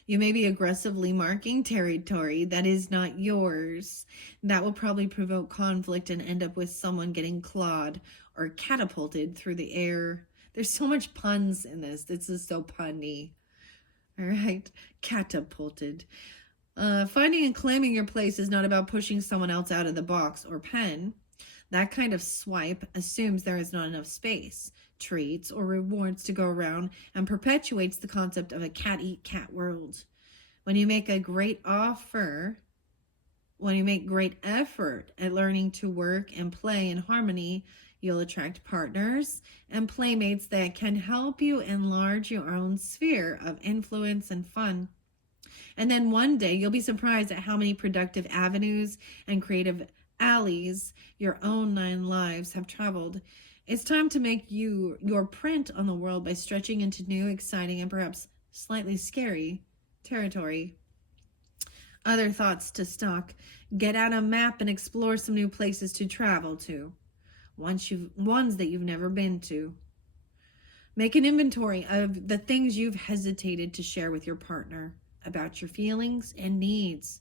You may be aggressively marking territory that is not yours. That will probably provoke conflict and end up with someone getting clawed or catapulted through the air. There's so much puns in this. This is so punny. All right, catapulted. Finding and claiming your place is not about pushing someone else out of the box or pen. That kind of swipe assumes there is not enough space, treats, or rewards to go around and perpetuates the concept of a cat-eat-cat world. When you make a great offer, when you make great effort at learning to work and play in harmony, you'll attract partners and playmates that can help you enlarge your own sphere of influence and fun. And then one day you'll be surprised at how many productive avenues and creative alleys your own 9 lives have traveled. It's time to make your print on the world by stretching into new, exciting, and perhaps slightly scary territory. Other thoughts to stock. Get out a map and explore some new places to travel to. Ones that you've never been to. Make an inventory of the things you've hesitated to share with your partner about your feelings and needs,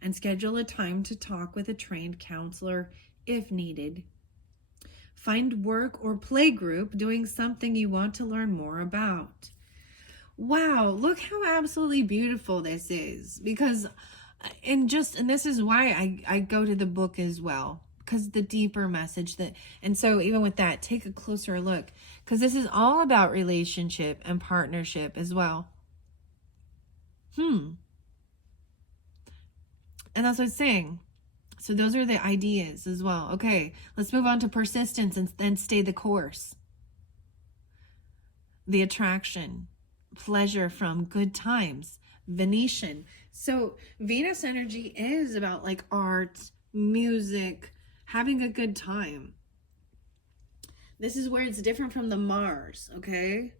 and schedule a time to talk with a trained counselor if needed. Find work or play group doing something you want to learn more about. Wow, look how absolutely beautiful this is. Because, and this is why I go to the book as well. Because the deeper message and so even with that, take a closer look. Because this is all about relationship and partnership as well. And that's what I'm saying. So those are the ideas as well. Okay, let's move on to persistence and then stay the course. The attraction, pleasure from good times, Venetian. So Venus energy is about like art, music, having a good time. This is where it's different from the Mars, okay?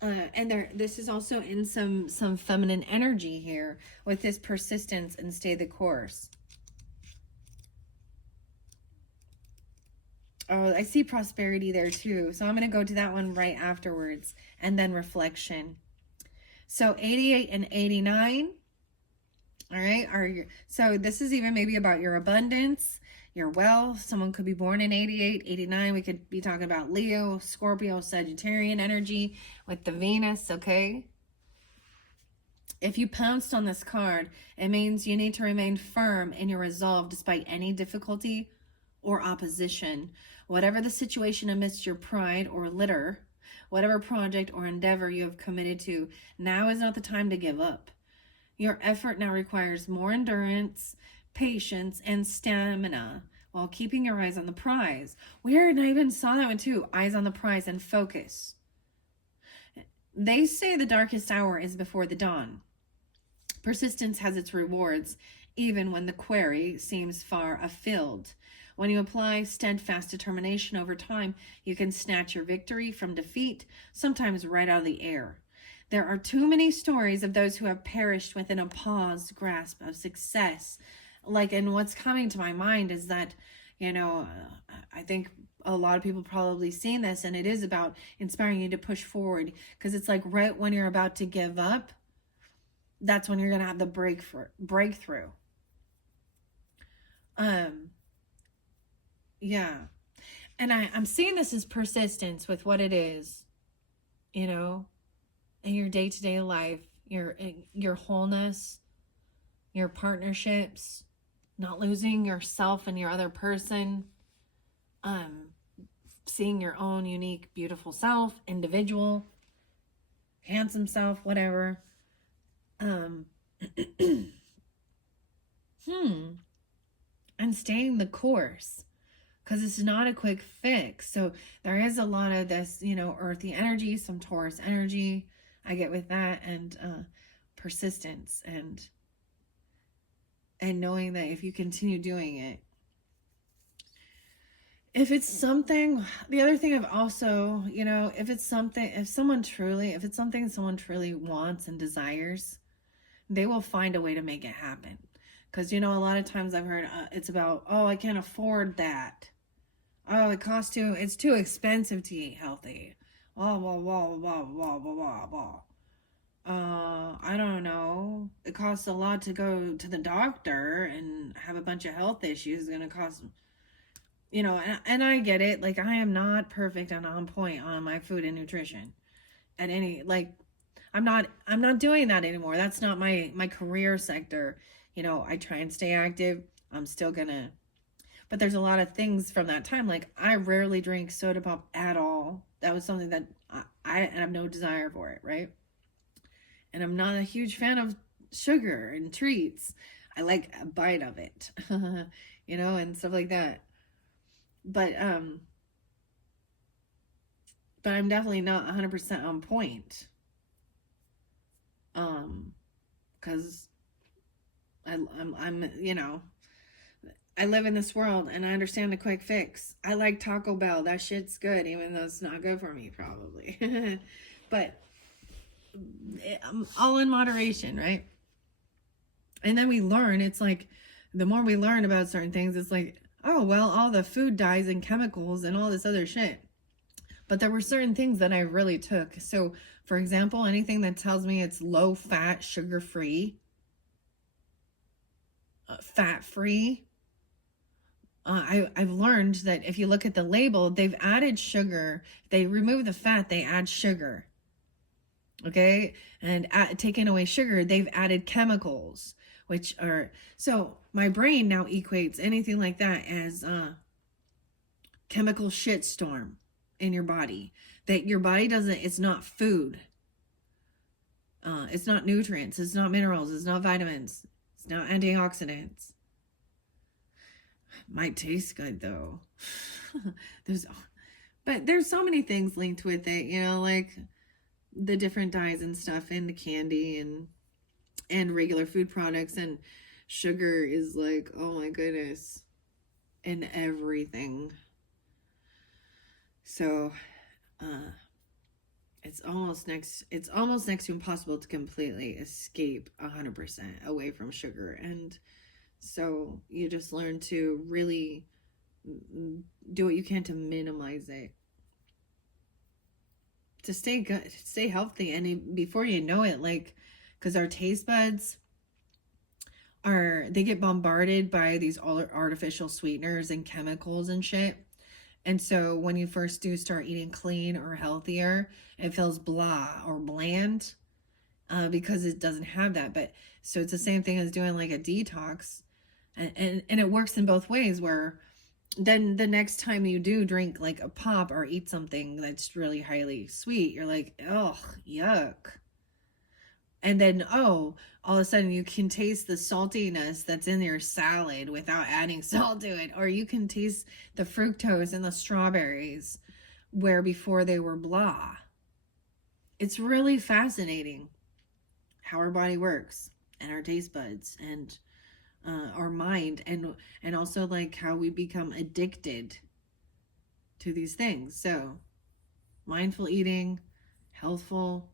And this is also in some feminine energy here with this persistence and stay the course. Oh, I see prosperity there too. So I'm going to go to that one right afterwards. And then reflection. So 88 and 89. All right. So this is even maybe about your abundance, your wealth. Someone could be born in 88, 89. We could be talking about Leo, Scorpio, Sagittarian energy with the Venus. Okay. If you pounced on this card, it means you need to remain firm in your resolve despite any difficulty or opposition. Whatever the situation amidst your pride or litter, whatever project or endeavor you have committed to, now is not the time to give up. Your effort now requires more endurance, patience, and stamina while keeping your eyes on the prize. Weird, and I even saw that one too. Eyes on the prize and focus. They say the darkest hour is before the dawn. Persistence has its rewards, even when the quarry seems far afield. When you apply steadfast determination over time, you can snatch your victory from defeat, sometimes right out of the air. There are too many stories of those who have perished within a paused grasp of success. And what's coming to my mind is that, I think a lot of people probably seen this, and it is about inspiring you to push forward, because it's like right when you're about to give up, that's when you're going to have the breakthrough. Yeah. And I'm seeing this as persistence with what it is, in your day-to-day life, your wholeness, your partnerships, not losing yourself and your other person, seeing your own unique, beautiful self, individual, handsome self, whatever. And staying the course. Because it's not a quick fix. So there is a lot of this, earthy energy, some Taurus energy I get with that, and persistence and knowing that if you continue doing it, if it's something, the other thing I've also, if it's something someone truly wants and desires, they will find a way to make it happen. Because, a lot of times I've heard it's about, oh, I can't afford that. Oh, it's too expensive to eat healthy. Blah, blah, blah, blah, blah, blah, blah, blah. I don't know. It costs a lot to go to the doctor and have a bunch of health issues. It's gonna cost, and I get it. Like, I am not perfect and on point on my food and nutrition at any, like, I'm not doing that anymore. That's not my career sector. I try and stay active. I'm still gonna, but there's a lot of things from that time. Like, I rarely drink soda pop at all. That was something that I have no desire for it, right? And I'm not a huge fan of sugar and treats. I like a bite of it, and stuff like that. But but I'm definitely not 100% on point. Because I'm I live in this world and I understand the quick fix. I like Taco Bell. That shit's good, even though it's not good for me, probably. But all in moderation, right? And then we learn. It's like, the more we learn about certain things, it's like, oh, well, all the food dyes and chemicals and all this other shit. But there were certain things that I really took. So, for example, anything that tells me it's low fat, sugar free, fat free. I've learned that if you look at the label, they've added sugar. They remove the fat, they add sugar. Okay? And taking away sugar, they've added chemicals, which are, so my brain now equates anything like that as chemical shitstorm in your body. That your body doesn't, it's not food. It's not nutrients, it's not minerals, it's not vitamins, it's not antioxidants. Might taste good though. But there's so many things linked with it, like the different dyes and stuff in the candy and regular food products, and sugar is like, oh my goodness, in everything. So it's almost next to impossible to completely escape 100% away from sugar. And so you just learn to really do what you can to minimize it, to stay good, stay healthy. And before you know it, like, because our taste buds they get bombarded by these artificial sweeteners and chemicals and shit. And so when you first do start eating clean or healthier, it feels blah or bland because it doesn't have that. But so it's the same thing as doing like a detox. And it works in both ways, where then the next time you do drink like a pop or eat something that's really highly sweet, you're like, oh, yuck. And then, oh, all of a sudden you can taste the saltiness that's in your salad without adding salt to it. Or you can taste the fructose in the strawberries where before they were blah. It's really fascinating how our body works and our taste buds and our mind, and also like how we become addicted to these things. So mindful eating, healthful,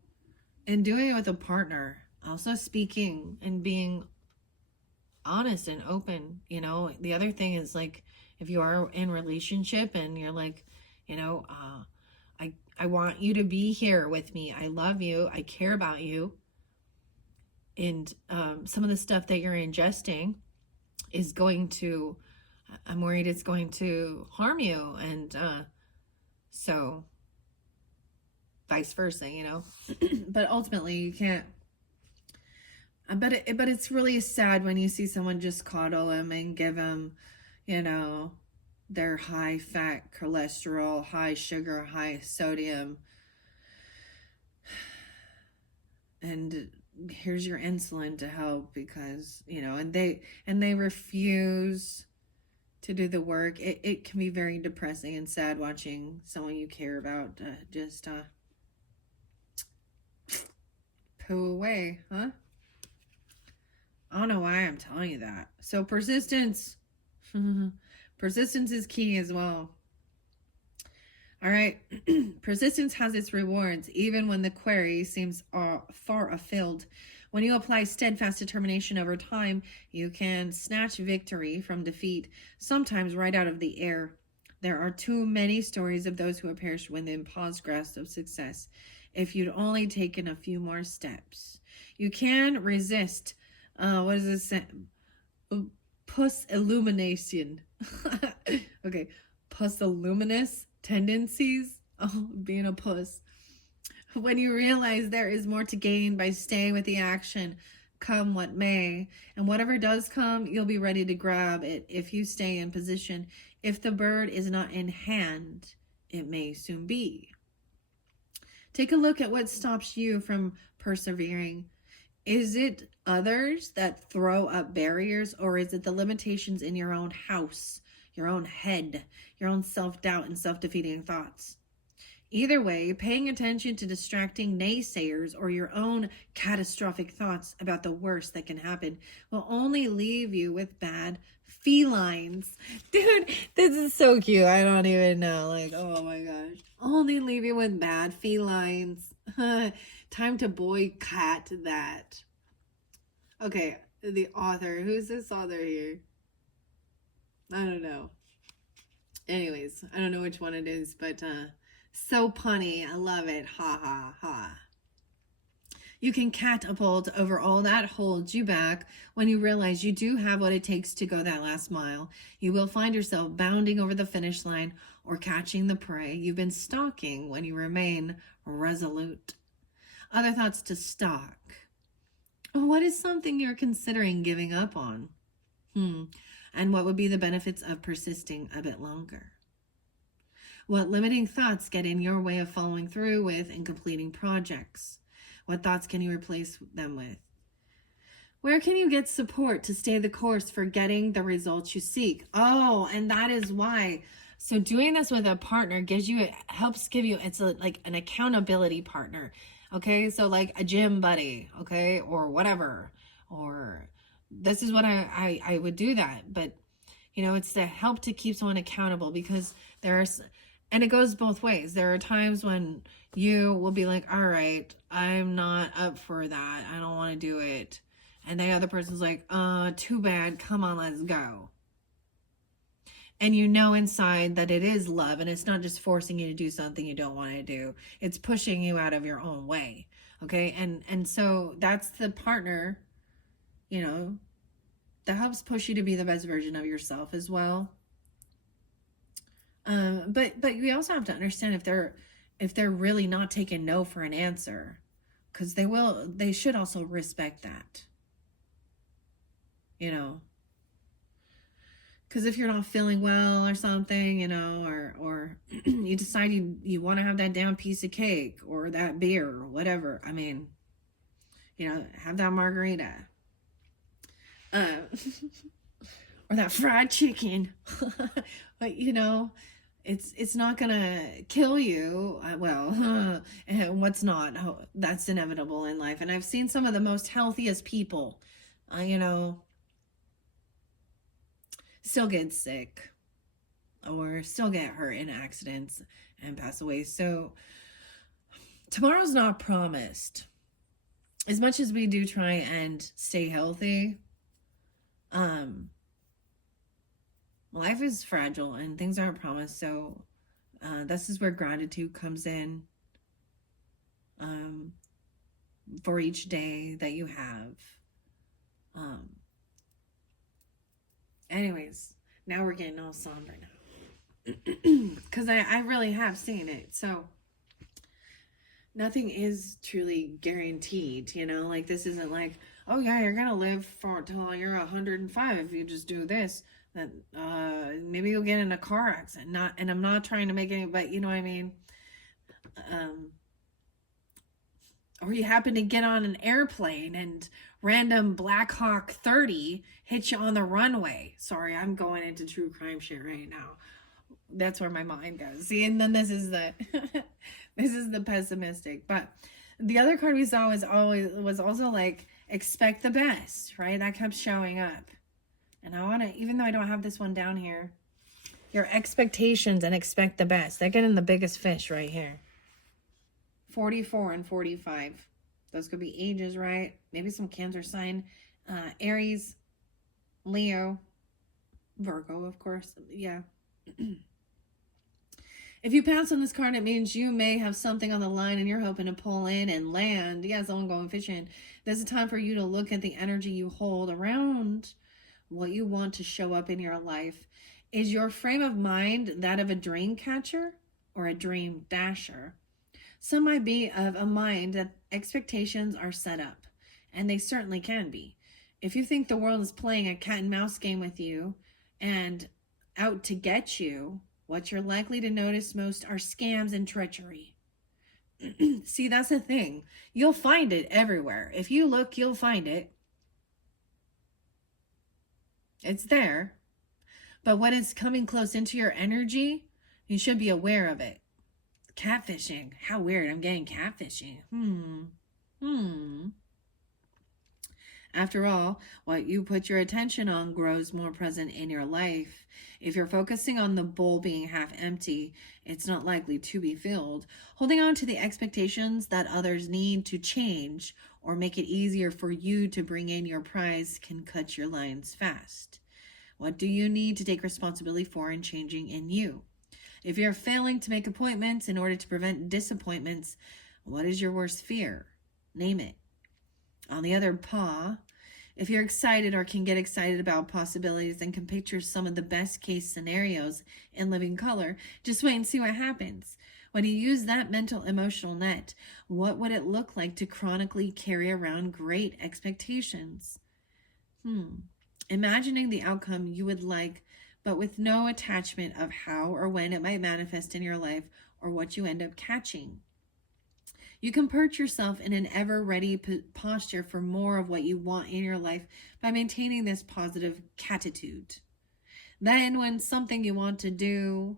and doing it with a partner. Also speaking and being honest and open. The other thing is, like, if you are in relationship and you're like, I want you to be here with me. I love you. I care about you. And some of the stuff that you're ingesting is going to, I'm worried it's going to harm you. And so vice versa, but ultimately you can't. But it's really sad when you see someone just coddle them and give them, their high fat, cholesterol, high sugar, high sodium, and here's your insulin to help, because and they refuse to do the work. It can be very depressing and sad watching someone you care about just poo away, huh? I don't know why I'm telling you that. So persistence. Persistence is key as well. All right. Persistence has its rewards, even when the query seems far afield. When you apply steadfast determination over time, you can snatch victory from defeat, sometimes right out of the air. There are too many stories of those who have perished when the paused grasp of success if you'd only taken a few more steps. You can resist, what is this? Puss illumination. Okay, puss illuminous tendencies. Oh, being a puss. When you realize there is more to gain by staying with the action, come what may, and whatever does come, you'll be ready to grab it if you stay in position. If the bird is not in hand, it may soon be. Take a look at what stops you from persevering. Is it others that throw up barriers, or is it the limitations in your own house, your own head, your own self-doubt and self-defeating thoughts? Either way, paying attention to distracting naysayers or your own catastrophic thoughts about the worst that can happen will only leave you with bad felines. Dude, this is so cute. I don't even know. Like, oh my gosh. Only leave you with bad felines. Time to boycott that. Okay, the author. Who's this author here? I don't know. Anyways, I don't know which one it is, but so punny. I love it. Ha ha ha. You can catapult over all that holds you back when you realize you do have what it takes to go that last mile. You will find yourself bounding over the finish line or catching the prey you've been stalking when you remain resolute. Other thoughts to stalk. What is something you're considering giving up on? And what would be the benefits of persisting a bit longer? What limiting thoughts get in your way of following through with and completing projects? What thoughts can you replace them with? Where can you get support to stay the course for getting the results you seek? Oh, and that is why. So doing this with a partner helps give you, it's like an accountability partner. Okay, so like a gym buddy, okay, or whatever, or this is what I would do that. But, it's to help to keep someone accountable, because and it goes both ways. There are times when you will be like, all right, I'm not up for that. I don't want to do it. And the other person's like, too bad. Come on, let's go. And inside that it is love, and it's not just forcing you to do something you don't want to do. It's pushing you out of your own way. Okay. And so that's the partner, that helps push you to be the best version of yourself as well. But we also have to understand if they're really not taking no for an answer, because they should also respect that, because if you're not feeling well or something, or you decide you want to have that damn piece of cake or that beer or whatever, have that margarita, or that fried chicken, but it's not gonna kill you. And what's not, that's inevitable in life. And I've seen some of the most healthiest people, still get sick or still get hurt in accidents and pass away. So tomorrow's not promised. As much as we do try and stay healthy, life is fragile and things aren't promised. So this is where gratitude comes in, for each day that you have. Anyways, now we're getting all somber now, because I really have seen it. So nothing is truly guaranteed, like this isn't like, oh yeah, you're gonna live till you're 105 if you just do this. That maybe you'll get in a car accident. And I'm not trying to make any, but you know what I mean. Or you happen to get on an airplane and random Black Hawk 30 hits you on the runway. Sorry, I'm going into true crime shit right now. That's where my mind goes. See, and then this is the this is the pessimistic. But the other card we saw was also like, expect the best, right? That kept showing up. And I want to, even though I don't have this one down here, your expectations and expect the best. They're getting the biggest fish right here. 44 and 45. Those could be ages, right? Maybe some Cancer sign. Aries, Leo, Virgo, of course. Yeah. If you pounce on this card, it means you may have something on the line and you're hoping to pull in and land. Yeah, someone going fishing. There's a time for you to look at the energy you hold around what you want to show up in your life. Is your frame of mind that of a dream catcher or a dream dasher? Some might be of a mind that expectations are set up, and they certainly can be. If you think the world is playing a cat and mouse game with you and out to get you, what you're likely to notice most are scams and treachery. See, that's the thing. You'll find it everywhere. If you look, you'll find it. It's there. But when it's coming close into your energy, you should be aware of it. Catfishing. How weird. I'm getting catfishing. After all, what you put your attention on grows more present in your life. If you're focusing on the bowl being half empty, it's not likely to be filled. Holding on to the expectations that others need to change or make it easier for you to bring in your prize can cut your lines fast. What do you need to take responsibility for in changing in you? If you're failing to make appointments in order to prevent disappointments, what is your worst fear? Name it. On the other paw, if you're excited or can get excited about possibilities and can picture some of the best case scenarios in living color, just wait and see what happens. When you use that mental emotional net, what would it look like to chronically carry around great expectations? Imagining the outcome you would like, but with no attachment of how or when it might manifest in your life or what you end up catching. You can perch yourself in an ever-ready posture for more of what you want in your life by maintaining this positive catitude. Then when something you want to do,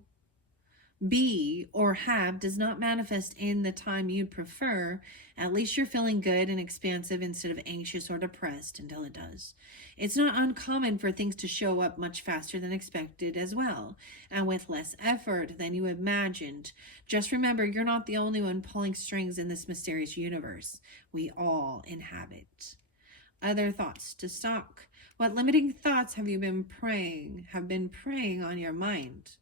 be, or have does not manifest in the time you'd prefer, at least you're feeling good and expansive instead of anxious or depressed until it does. It's not uncommon for things to show up much faster than expected as well, and with less effort than you imagined. Just remember, you're not the only one pulling strings in this mysterious universe. We all inhabit. Other thoughts to stock. What limiting thoughts have been preying on your mind?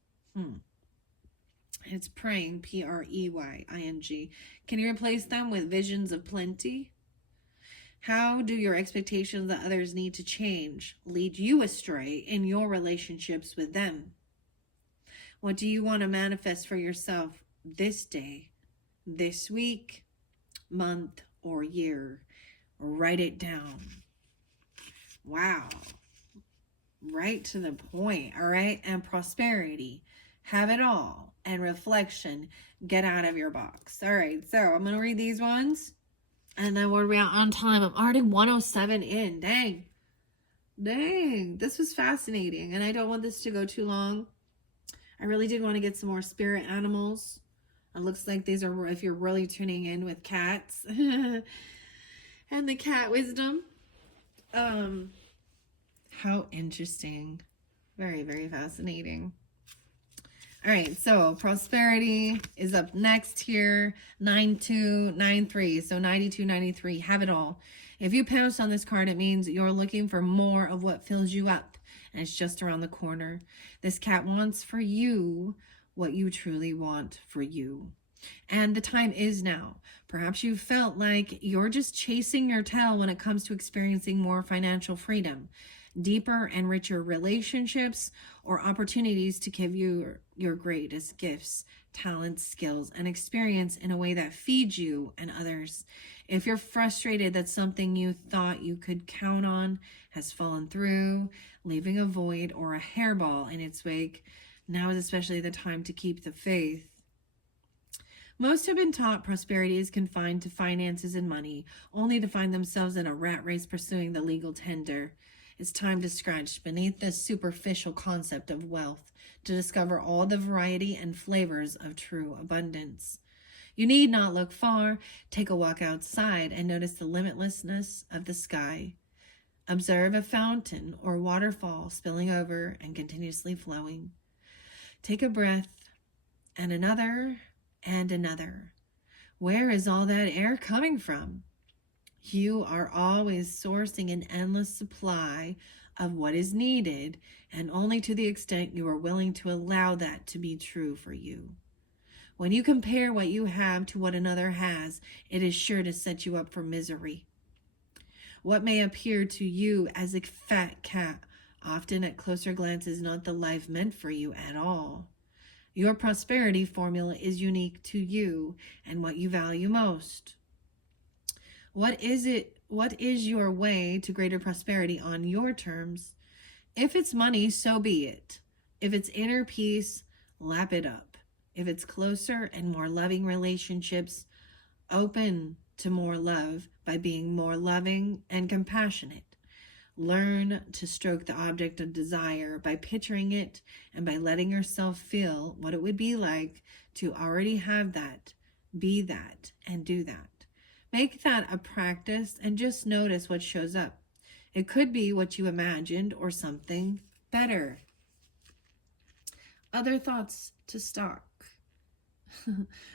It's praying, Preying. Can you replace them with visions of plenty? How do your expectations that others need to change lead you astray in your relationships with them? What do you want to manifest for yourself this day, this week, month, or year? Write it down. Wow. Right to the point, all right? And prosperity. Have it all. And reflection, get out of your box. All right, so I'm going to read these ones. And then we're on time. I'm already 107 in. Dang. This was fascinating. And I don't want this to go too long. I really did want to get some more spirit animals. It looks like these are, if you're really tuning in with cats. And the cat wisdom. How interesting. Very, very fascinating. All right, so prosperity is up next here, 9293. So 9293, have it all. If you pounce on this card, it means you're looking for more of what fills you up, and it's just around the corner. This cat wants for you what you truly want for you. And the time is now. Perhaps you felt like you're just chasing your tail when it comes to experiencing more financial freedom, deeper and richer relationships, or opportunities to give you your greatest gifts, talents, skills, and experience in a way that feeds you and others. If you're frustrated that something you thought you could count on has fallen through, leaving a void or a hairball in its wake, now is especially the time to keep the faith. Most have been taught prosperity is confined to finances and money, only to find themselves in a rat race pursuing the legal tender. It's time to scratch beneath the superficial concept of wealth to discover all the variety and flavors of true abundance. You need not look far. Take a walk outside and notice the limitlessness of the sky. Observe a fountain or waterfall spilling over and continuously flowing. Take a breath and another and another. Where is all that air coming from? You are always sourcing an endless supply of what is needed, and only to the extent you are willing to allow that to be true for you. When you compare what you have to what another has, it is sure to set you up for misery. What may appear to you as a fat cat, often at closer glance is not the life meant for you at all. Your prosperity formula is unique to you and what you value most. What is your way to greater prosperity on your terms? If it's money, so be it. If it's inner peace, lap it up. If it's closer and more loving relationships, open to more love by being more loving and compassionate. Learn to stroke the object of desire by picturing it and by letting yourself feel what it would be like to already have that, be that, and do that. Make that a practice and just notice what shows up. It could be what you imagined or something better. Other thoughts to stock.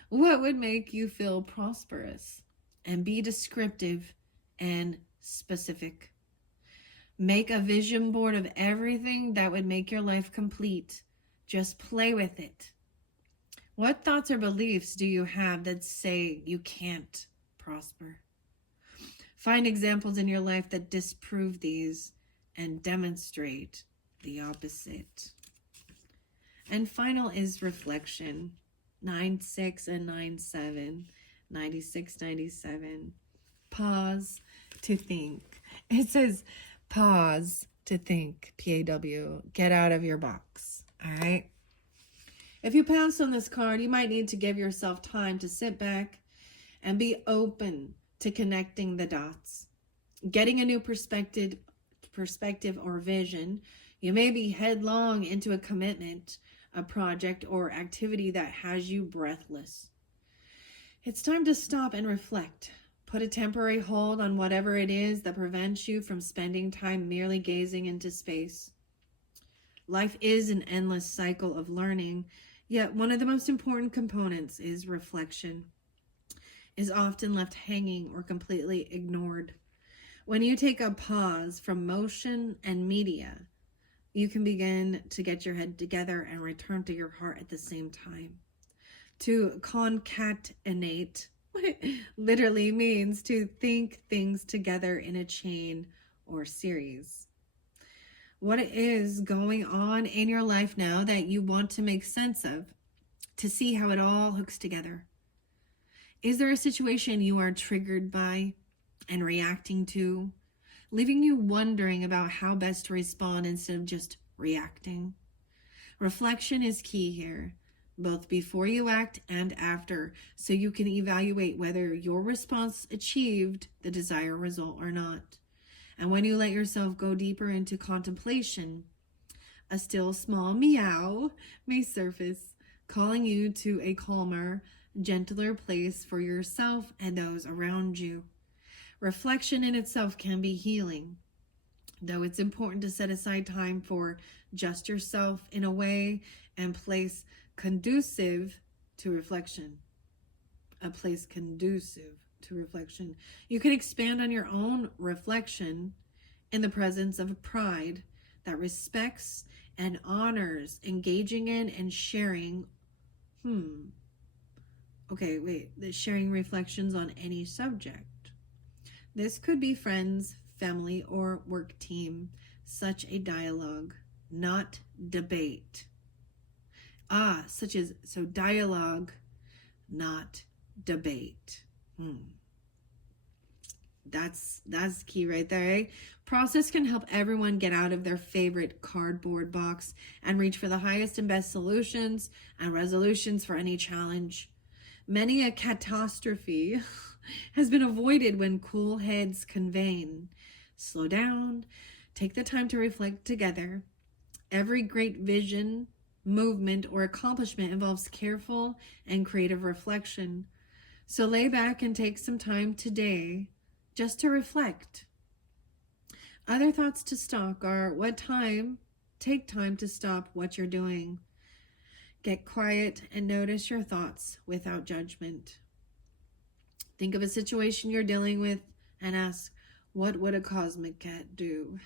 What would make you feel prosperous? And be descriptive and specific. Make a vision board of everything that would make your life complete. Just play with it. What thoughts or beliefs do you have that say you can't prosper? Find examples in your life that disprove these and demonstrate the opposite. And final is reflection. 9-6 and 9-7. 96-97. Pause to think. It says pause to think. PAW. Get out of your box. All right. If you pounced on this card, you might need to give yourself time to sit back and be open to connecting the dots. Getting a new perspective or vision. You may be headlong into a commitment, a project or activity that has you breathless. It's time to stop and reflect. Put a temporary hold on whatever it is that prevents you from spending time merely gazing into space. Life is an endless cycle of learning, yet one of the most important components is reflection. Is often left hanging or completely ignored. When you take a pause from motion and media, you can begin to get your head together and return to your heart at the same time. To concatenate literally means to think things together in a chain or series. What is going on in your life now that you want to make sense of, to see how it all hooks together? Is there a situation you are triggered by and reacting to, leaving you wondering about how best to respond instead of just reacting? Reflection is key here, both before you act and after, so you can evaluate whether your response achieved the desired result or not. And when you let yourself go deeper into contemplation, a still small meow may surface, calling you to a calmer, gentler place for yourself and those around you. Reflection in itself can be healing, though it's important to set aside time for just yourself in a way and place conducive to reflection. A place conducive to reflection. You can expand on your own reflection in the presence of pride that respects and honors engaging in and sharing sharing reflections on any subject. This could be friends, family, or work team. Such a dialogue, not debate. So dialogue, not debate. That's key right there, eh? Process can help everyone get out of their favorite cardboard box and reach for the highest and best solutions and resolutions for any challenge. Many a catastrophe has been avoided when cool heads convene. Slow down, take the time to reflect together. Every great vision, movement, or accomplishment involves careful and creative reflection. So lay back and take some time today just to reflect. Other thoughts to stock are take time to stop what you're doing. Get quiet and notice your thoughts without judgment. Think of a situation you're dealing with and ask, what would a cosmic cat do?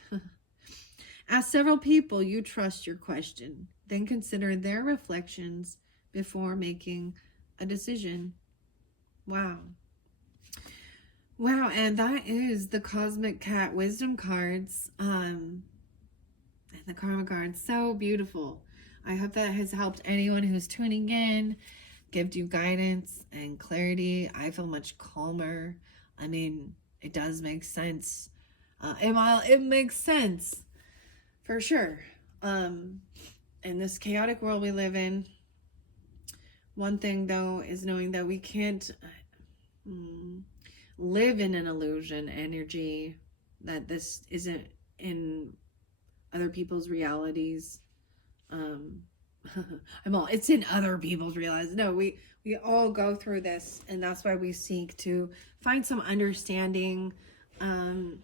Ask several people you trust your question. Then consider their reflections before making a decision. Wow. Wow, and that is the Cosmic Cat Wisdom cards. And the Karma cards. So beautiful. I hope that has helped anyone who's tuning in, give you guidance and clarity. I feel much calmer. I mean, it does make sense. It makes sense for sure. In this chaotic world we live in, one thing though is knowing that we can't live in an illusion energy, that this isn't in other people's realities. It's in other people's realities. No, we all go through this, and that's why we seek to find some understanding. And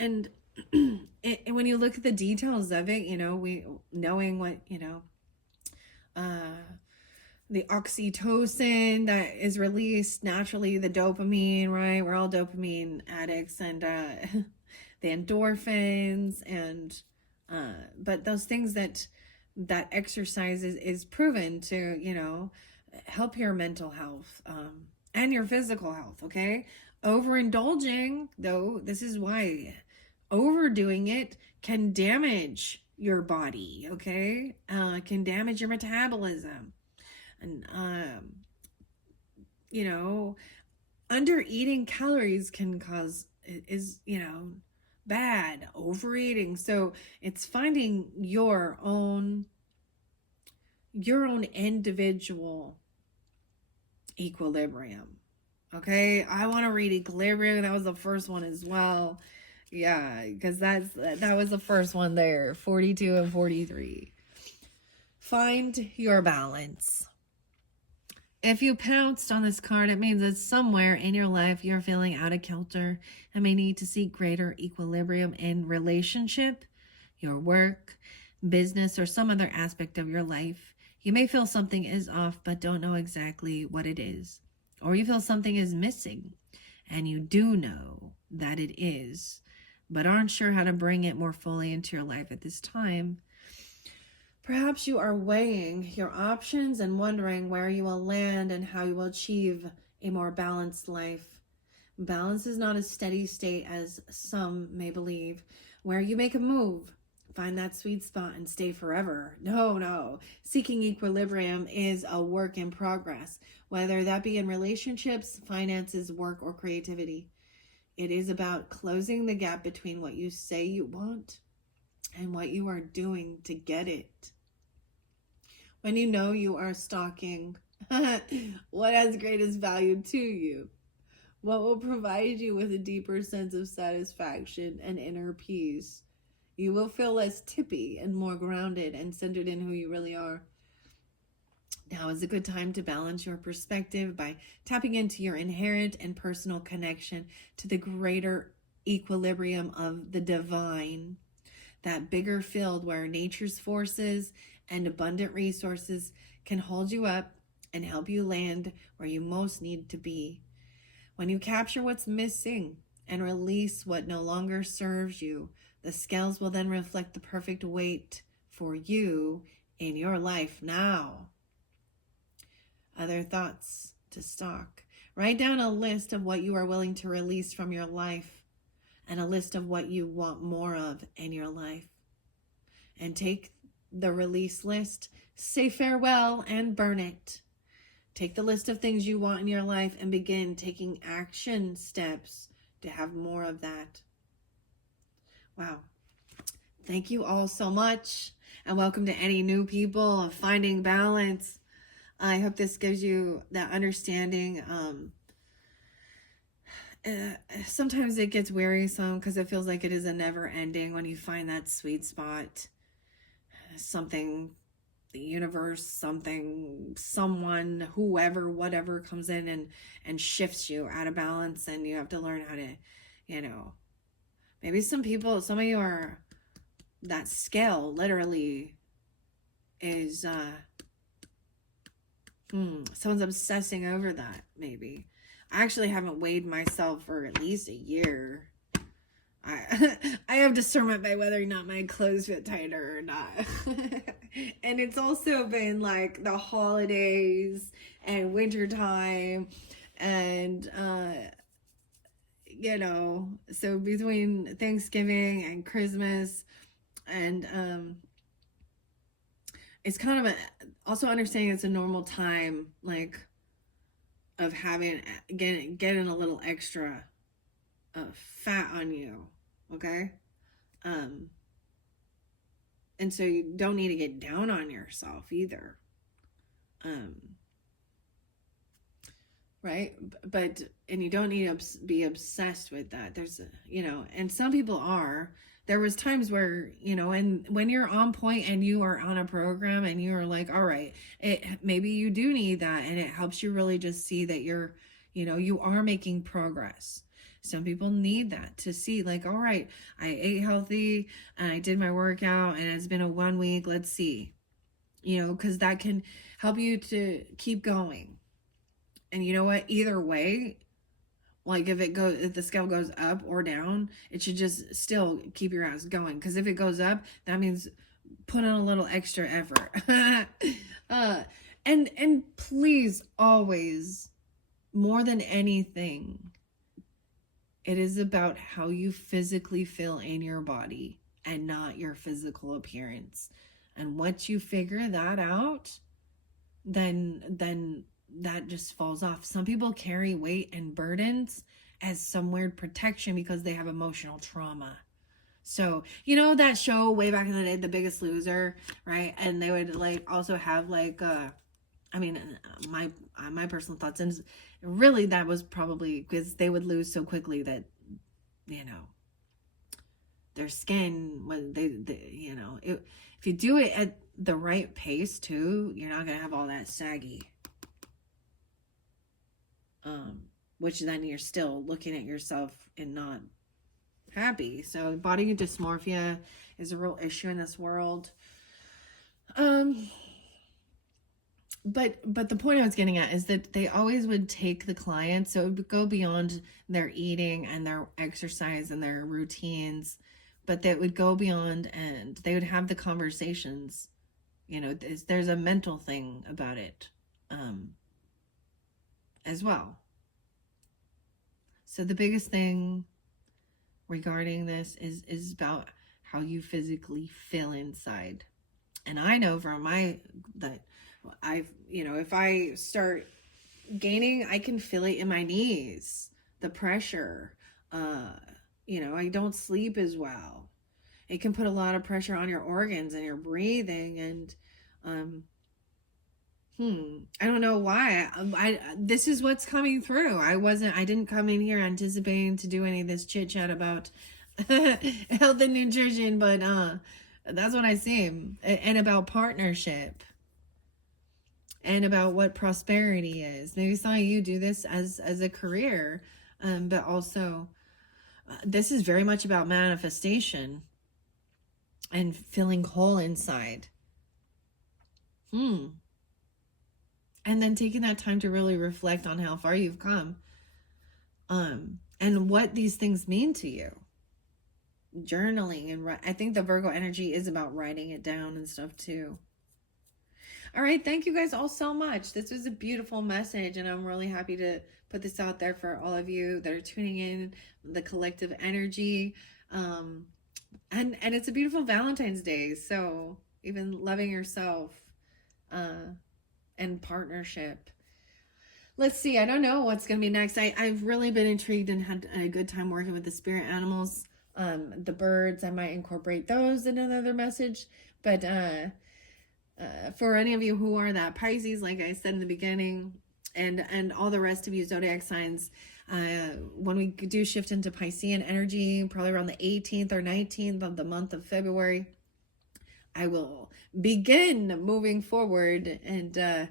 when you look at the details of it, knowing what, the oxytocin that is released naturally, the dopamine, right? We're all dopamine addicts, and the endorphins, and but those things that exercise is proven to, help your mental health and your physical health, okay? Overindulging, though, this is why overdoing it can damage your body, okay? Can damage your metabolism. And, under eating calories can cause, bad. Overeating. So it's finding your own individual equilibrium. Okay, I want to read Equilibrium. That was the first one as well. Yeah, because that was the first one there. 42 and 43. Find your balance. If you pounced on this card, it means that somewhere in your life you're feeling out of kilter and may need to seek greater equilibrium in relationship, your work, business, or some other aspect of your life. You may feel something is off but don't know exactly what it is. Or you feel something is missing and you do know that it is, but aren't sure how to bring it more fully into your life at this time. Perhaps you are weighing your options and wondering where you will land and how you will achieve a more balanced life. Balance is not a steady state as some may believe, where you make a move, find that sweet spot and stay forever. No. Seeking equilibrium is a work in progress, whether that be in relationships, finances, work, or creativity. It is about closing the gap between what you say you want and what you are doing to get it. When you know you are stalking what has greatest value to you, what will provide you with a deeper sense of satisfaction and inner peace, you will feel less tippy and more grounded and centered in who you really are. Now is a good time to balance your perspective by tapping into your inherent and personal connection to the greater equilibrium of the divine, that bigger field where nature's forces and abundant resources can hold you up and help you land where you most need to be. When you capture what's missing and release what no longer serves you, the scales will then reflect the perfect weight for you in your life now. Other thoughts to stock. Write down a list of what you are willing to release from your life and a list of what you want more of in your life. And take the release list, say farewell, and burn it. Take the list of things you want in your life and begin taking action steps to have more of that. Wow. Thank you all so much, and welcome to any new people of finding balance. I hope this gives you that understanding. Sometimes it gets wearisome because it feels like it is a never ending when you find that sweet spot. Something, the universe, something, someone, whoever, whatever comes in and shifts you out of balance, and you have to learn how to, maybe some of you are, that scale literally is, someone's obsessing over that, maybe. I actually haven't weighed myself for at least a year. I have discernment by whether or not my clothes fit tighter or not. And it's also been like the holidays and wintertime and you know, so between Thanksgiving and Christmas and it's kind of also understanding it's a normal time, like, of having getting a little extra fat on you, okay? And so you don't need to get down on yourself either. Right? But, and you don't need to be obsessed with that. There's, you know, and some people are. There was times where, you know, and when you're on point and you are on a program and you are like, all right, maybe you do need that, and it helps you really just see that you're, you know, you are making progress. Some people need that to see, like, all right, I ate healthy and I did my workout and it's been a 1 week. Let's see, you know, because that can help you to keep going. And you know what? Either way, like if the scale goes up or down, it should just still keep your ass going. Because if it goes up, that means put in a little extra effort. And please, always, more than anything, it is about how you physically feel in your body and not your physical appearance. And once you figure that out, then that just falls off. Some people carry weight and burdens as some weird protection because they have emotional trauma. So, you know that show way back in the day, The Biggest Loser, right? And they would like also have like I mean, my personal thoughts, and really that was probably because they would lose so quickly that, you know, their skin, when they you know, if you do it at the right pace too, you're not gonna have all that saggy. Which then you're still looking at yourself and not happy. So body dysmorphia is a real issue in this world. But the point I was getting at is that they always would take the clients, so it would go beyond their eating and their exercise and their routines, but they would go beyond and they would have the conversations. You know, there's a mental thing about it as well. So the biggest thing regarding this is about how you physically feel inside. And I know from that I've, you know, if I start gaining, I can feel it in my knees, the pressure. You know, I don't sleep as well. It can put a lot of pressure on your organs and your breathing. And I don't know why. This is what's coming through. I didn't come in here anticipating to do any of this chit chat about health and nutrition, but that's what I see. And about partnership and about what prosperity is. Maybe some of you do this as a career, but also this is very much about manifestation and feeling whole inside. And then taking that time to really reflect on how far you've come, and what these things mean to you. Journaling, and I think the Virgo energy is about writing it down and stuff too. All right, thank you guys all so much. This was a beautiful message, and I'm really happy to put this out there for all of you that are tuning in, the collective energy. And it's a beautiful Valentine's Day, so even loving yourself and partnership. Let's see, I don't know what's going to be next. I've really been intrigued and had a good time working with the spirit animals. The birds, I might incorporate those in another message. But for any of you who are that Pisces, like I said in the beginning, and all the rest of you zodiac signs, when we do shift into Piscean energy, probably around the 18th or 19th of the month of February, I will begin moving forward and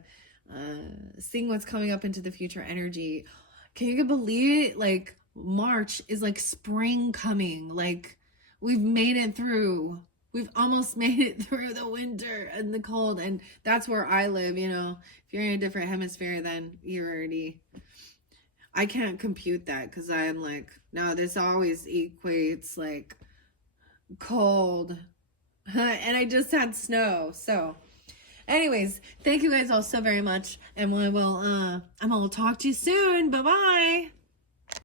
seeing what's coming up into the future energy. Can you believe it? Like, March is like spring coming. Like, we've made it through. We've almost made it through the winter and the cold. And that's where I live, you know. If you're in a different hemisphere, then you're already... I can't compute that because I'm like, no, this always equates like cold. And I just had snow. So Anyways, thank you guys all so very much. And we will, I'm going to talk to you soon. Bye-bye.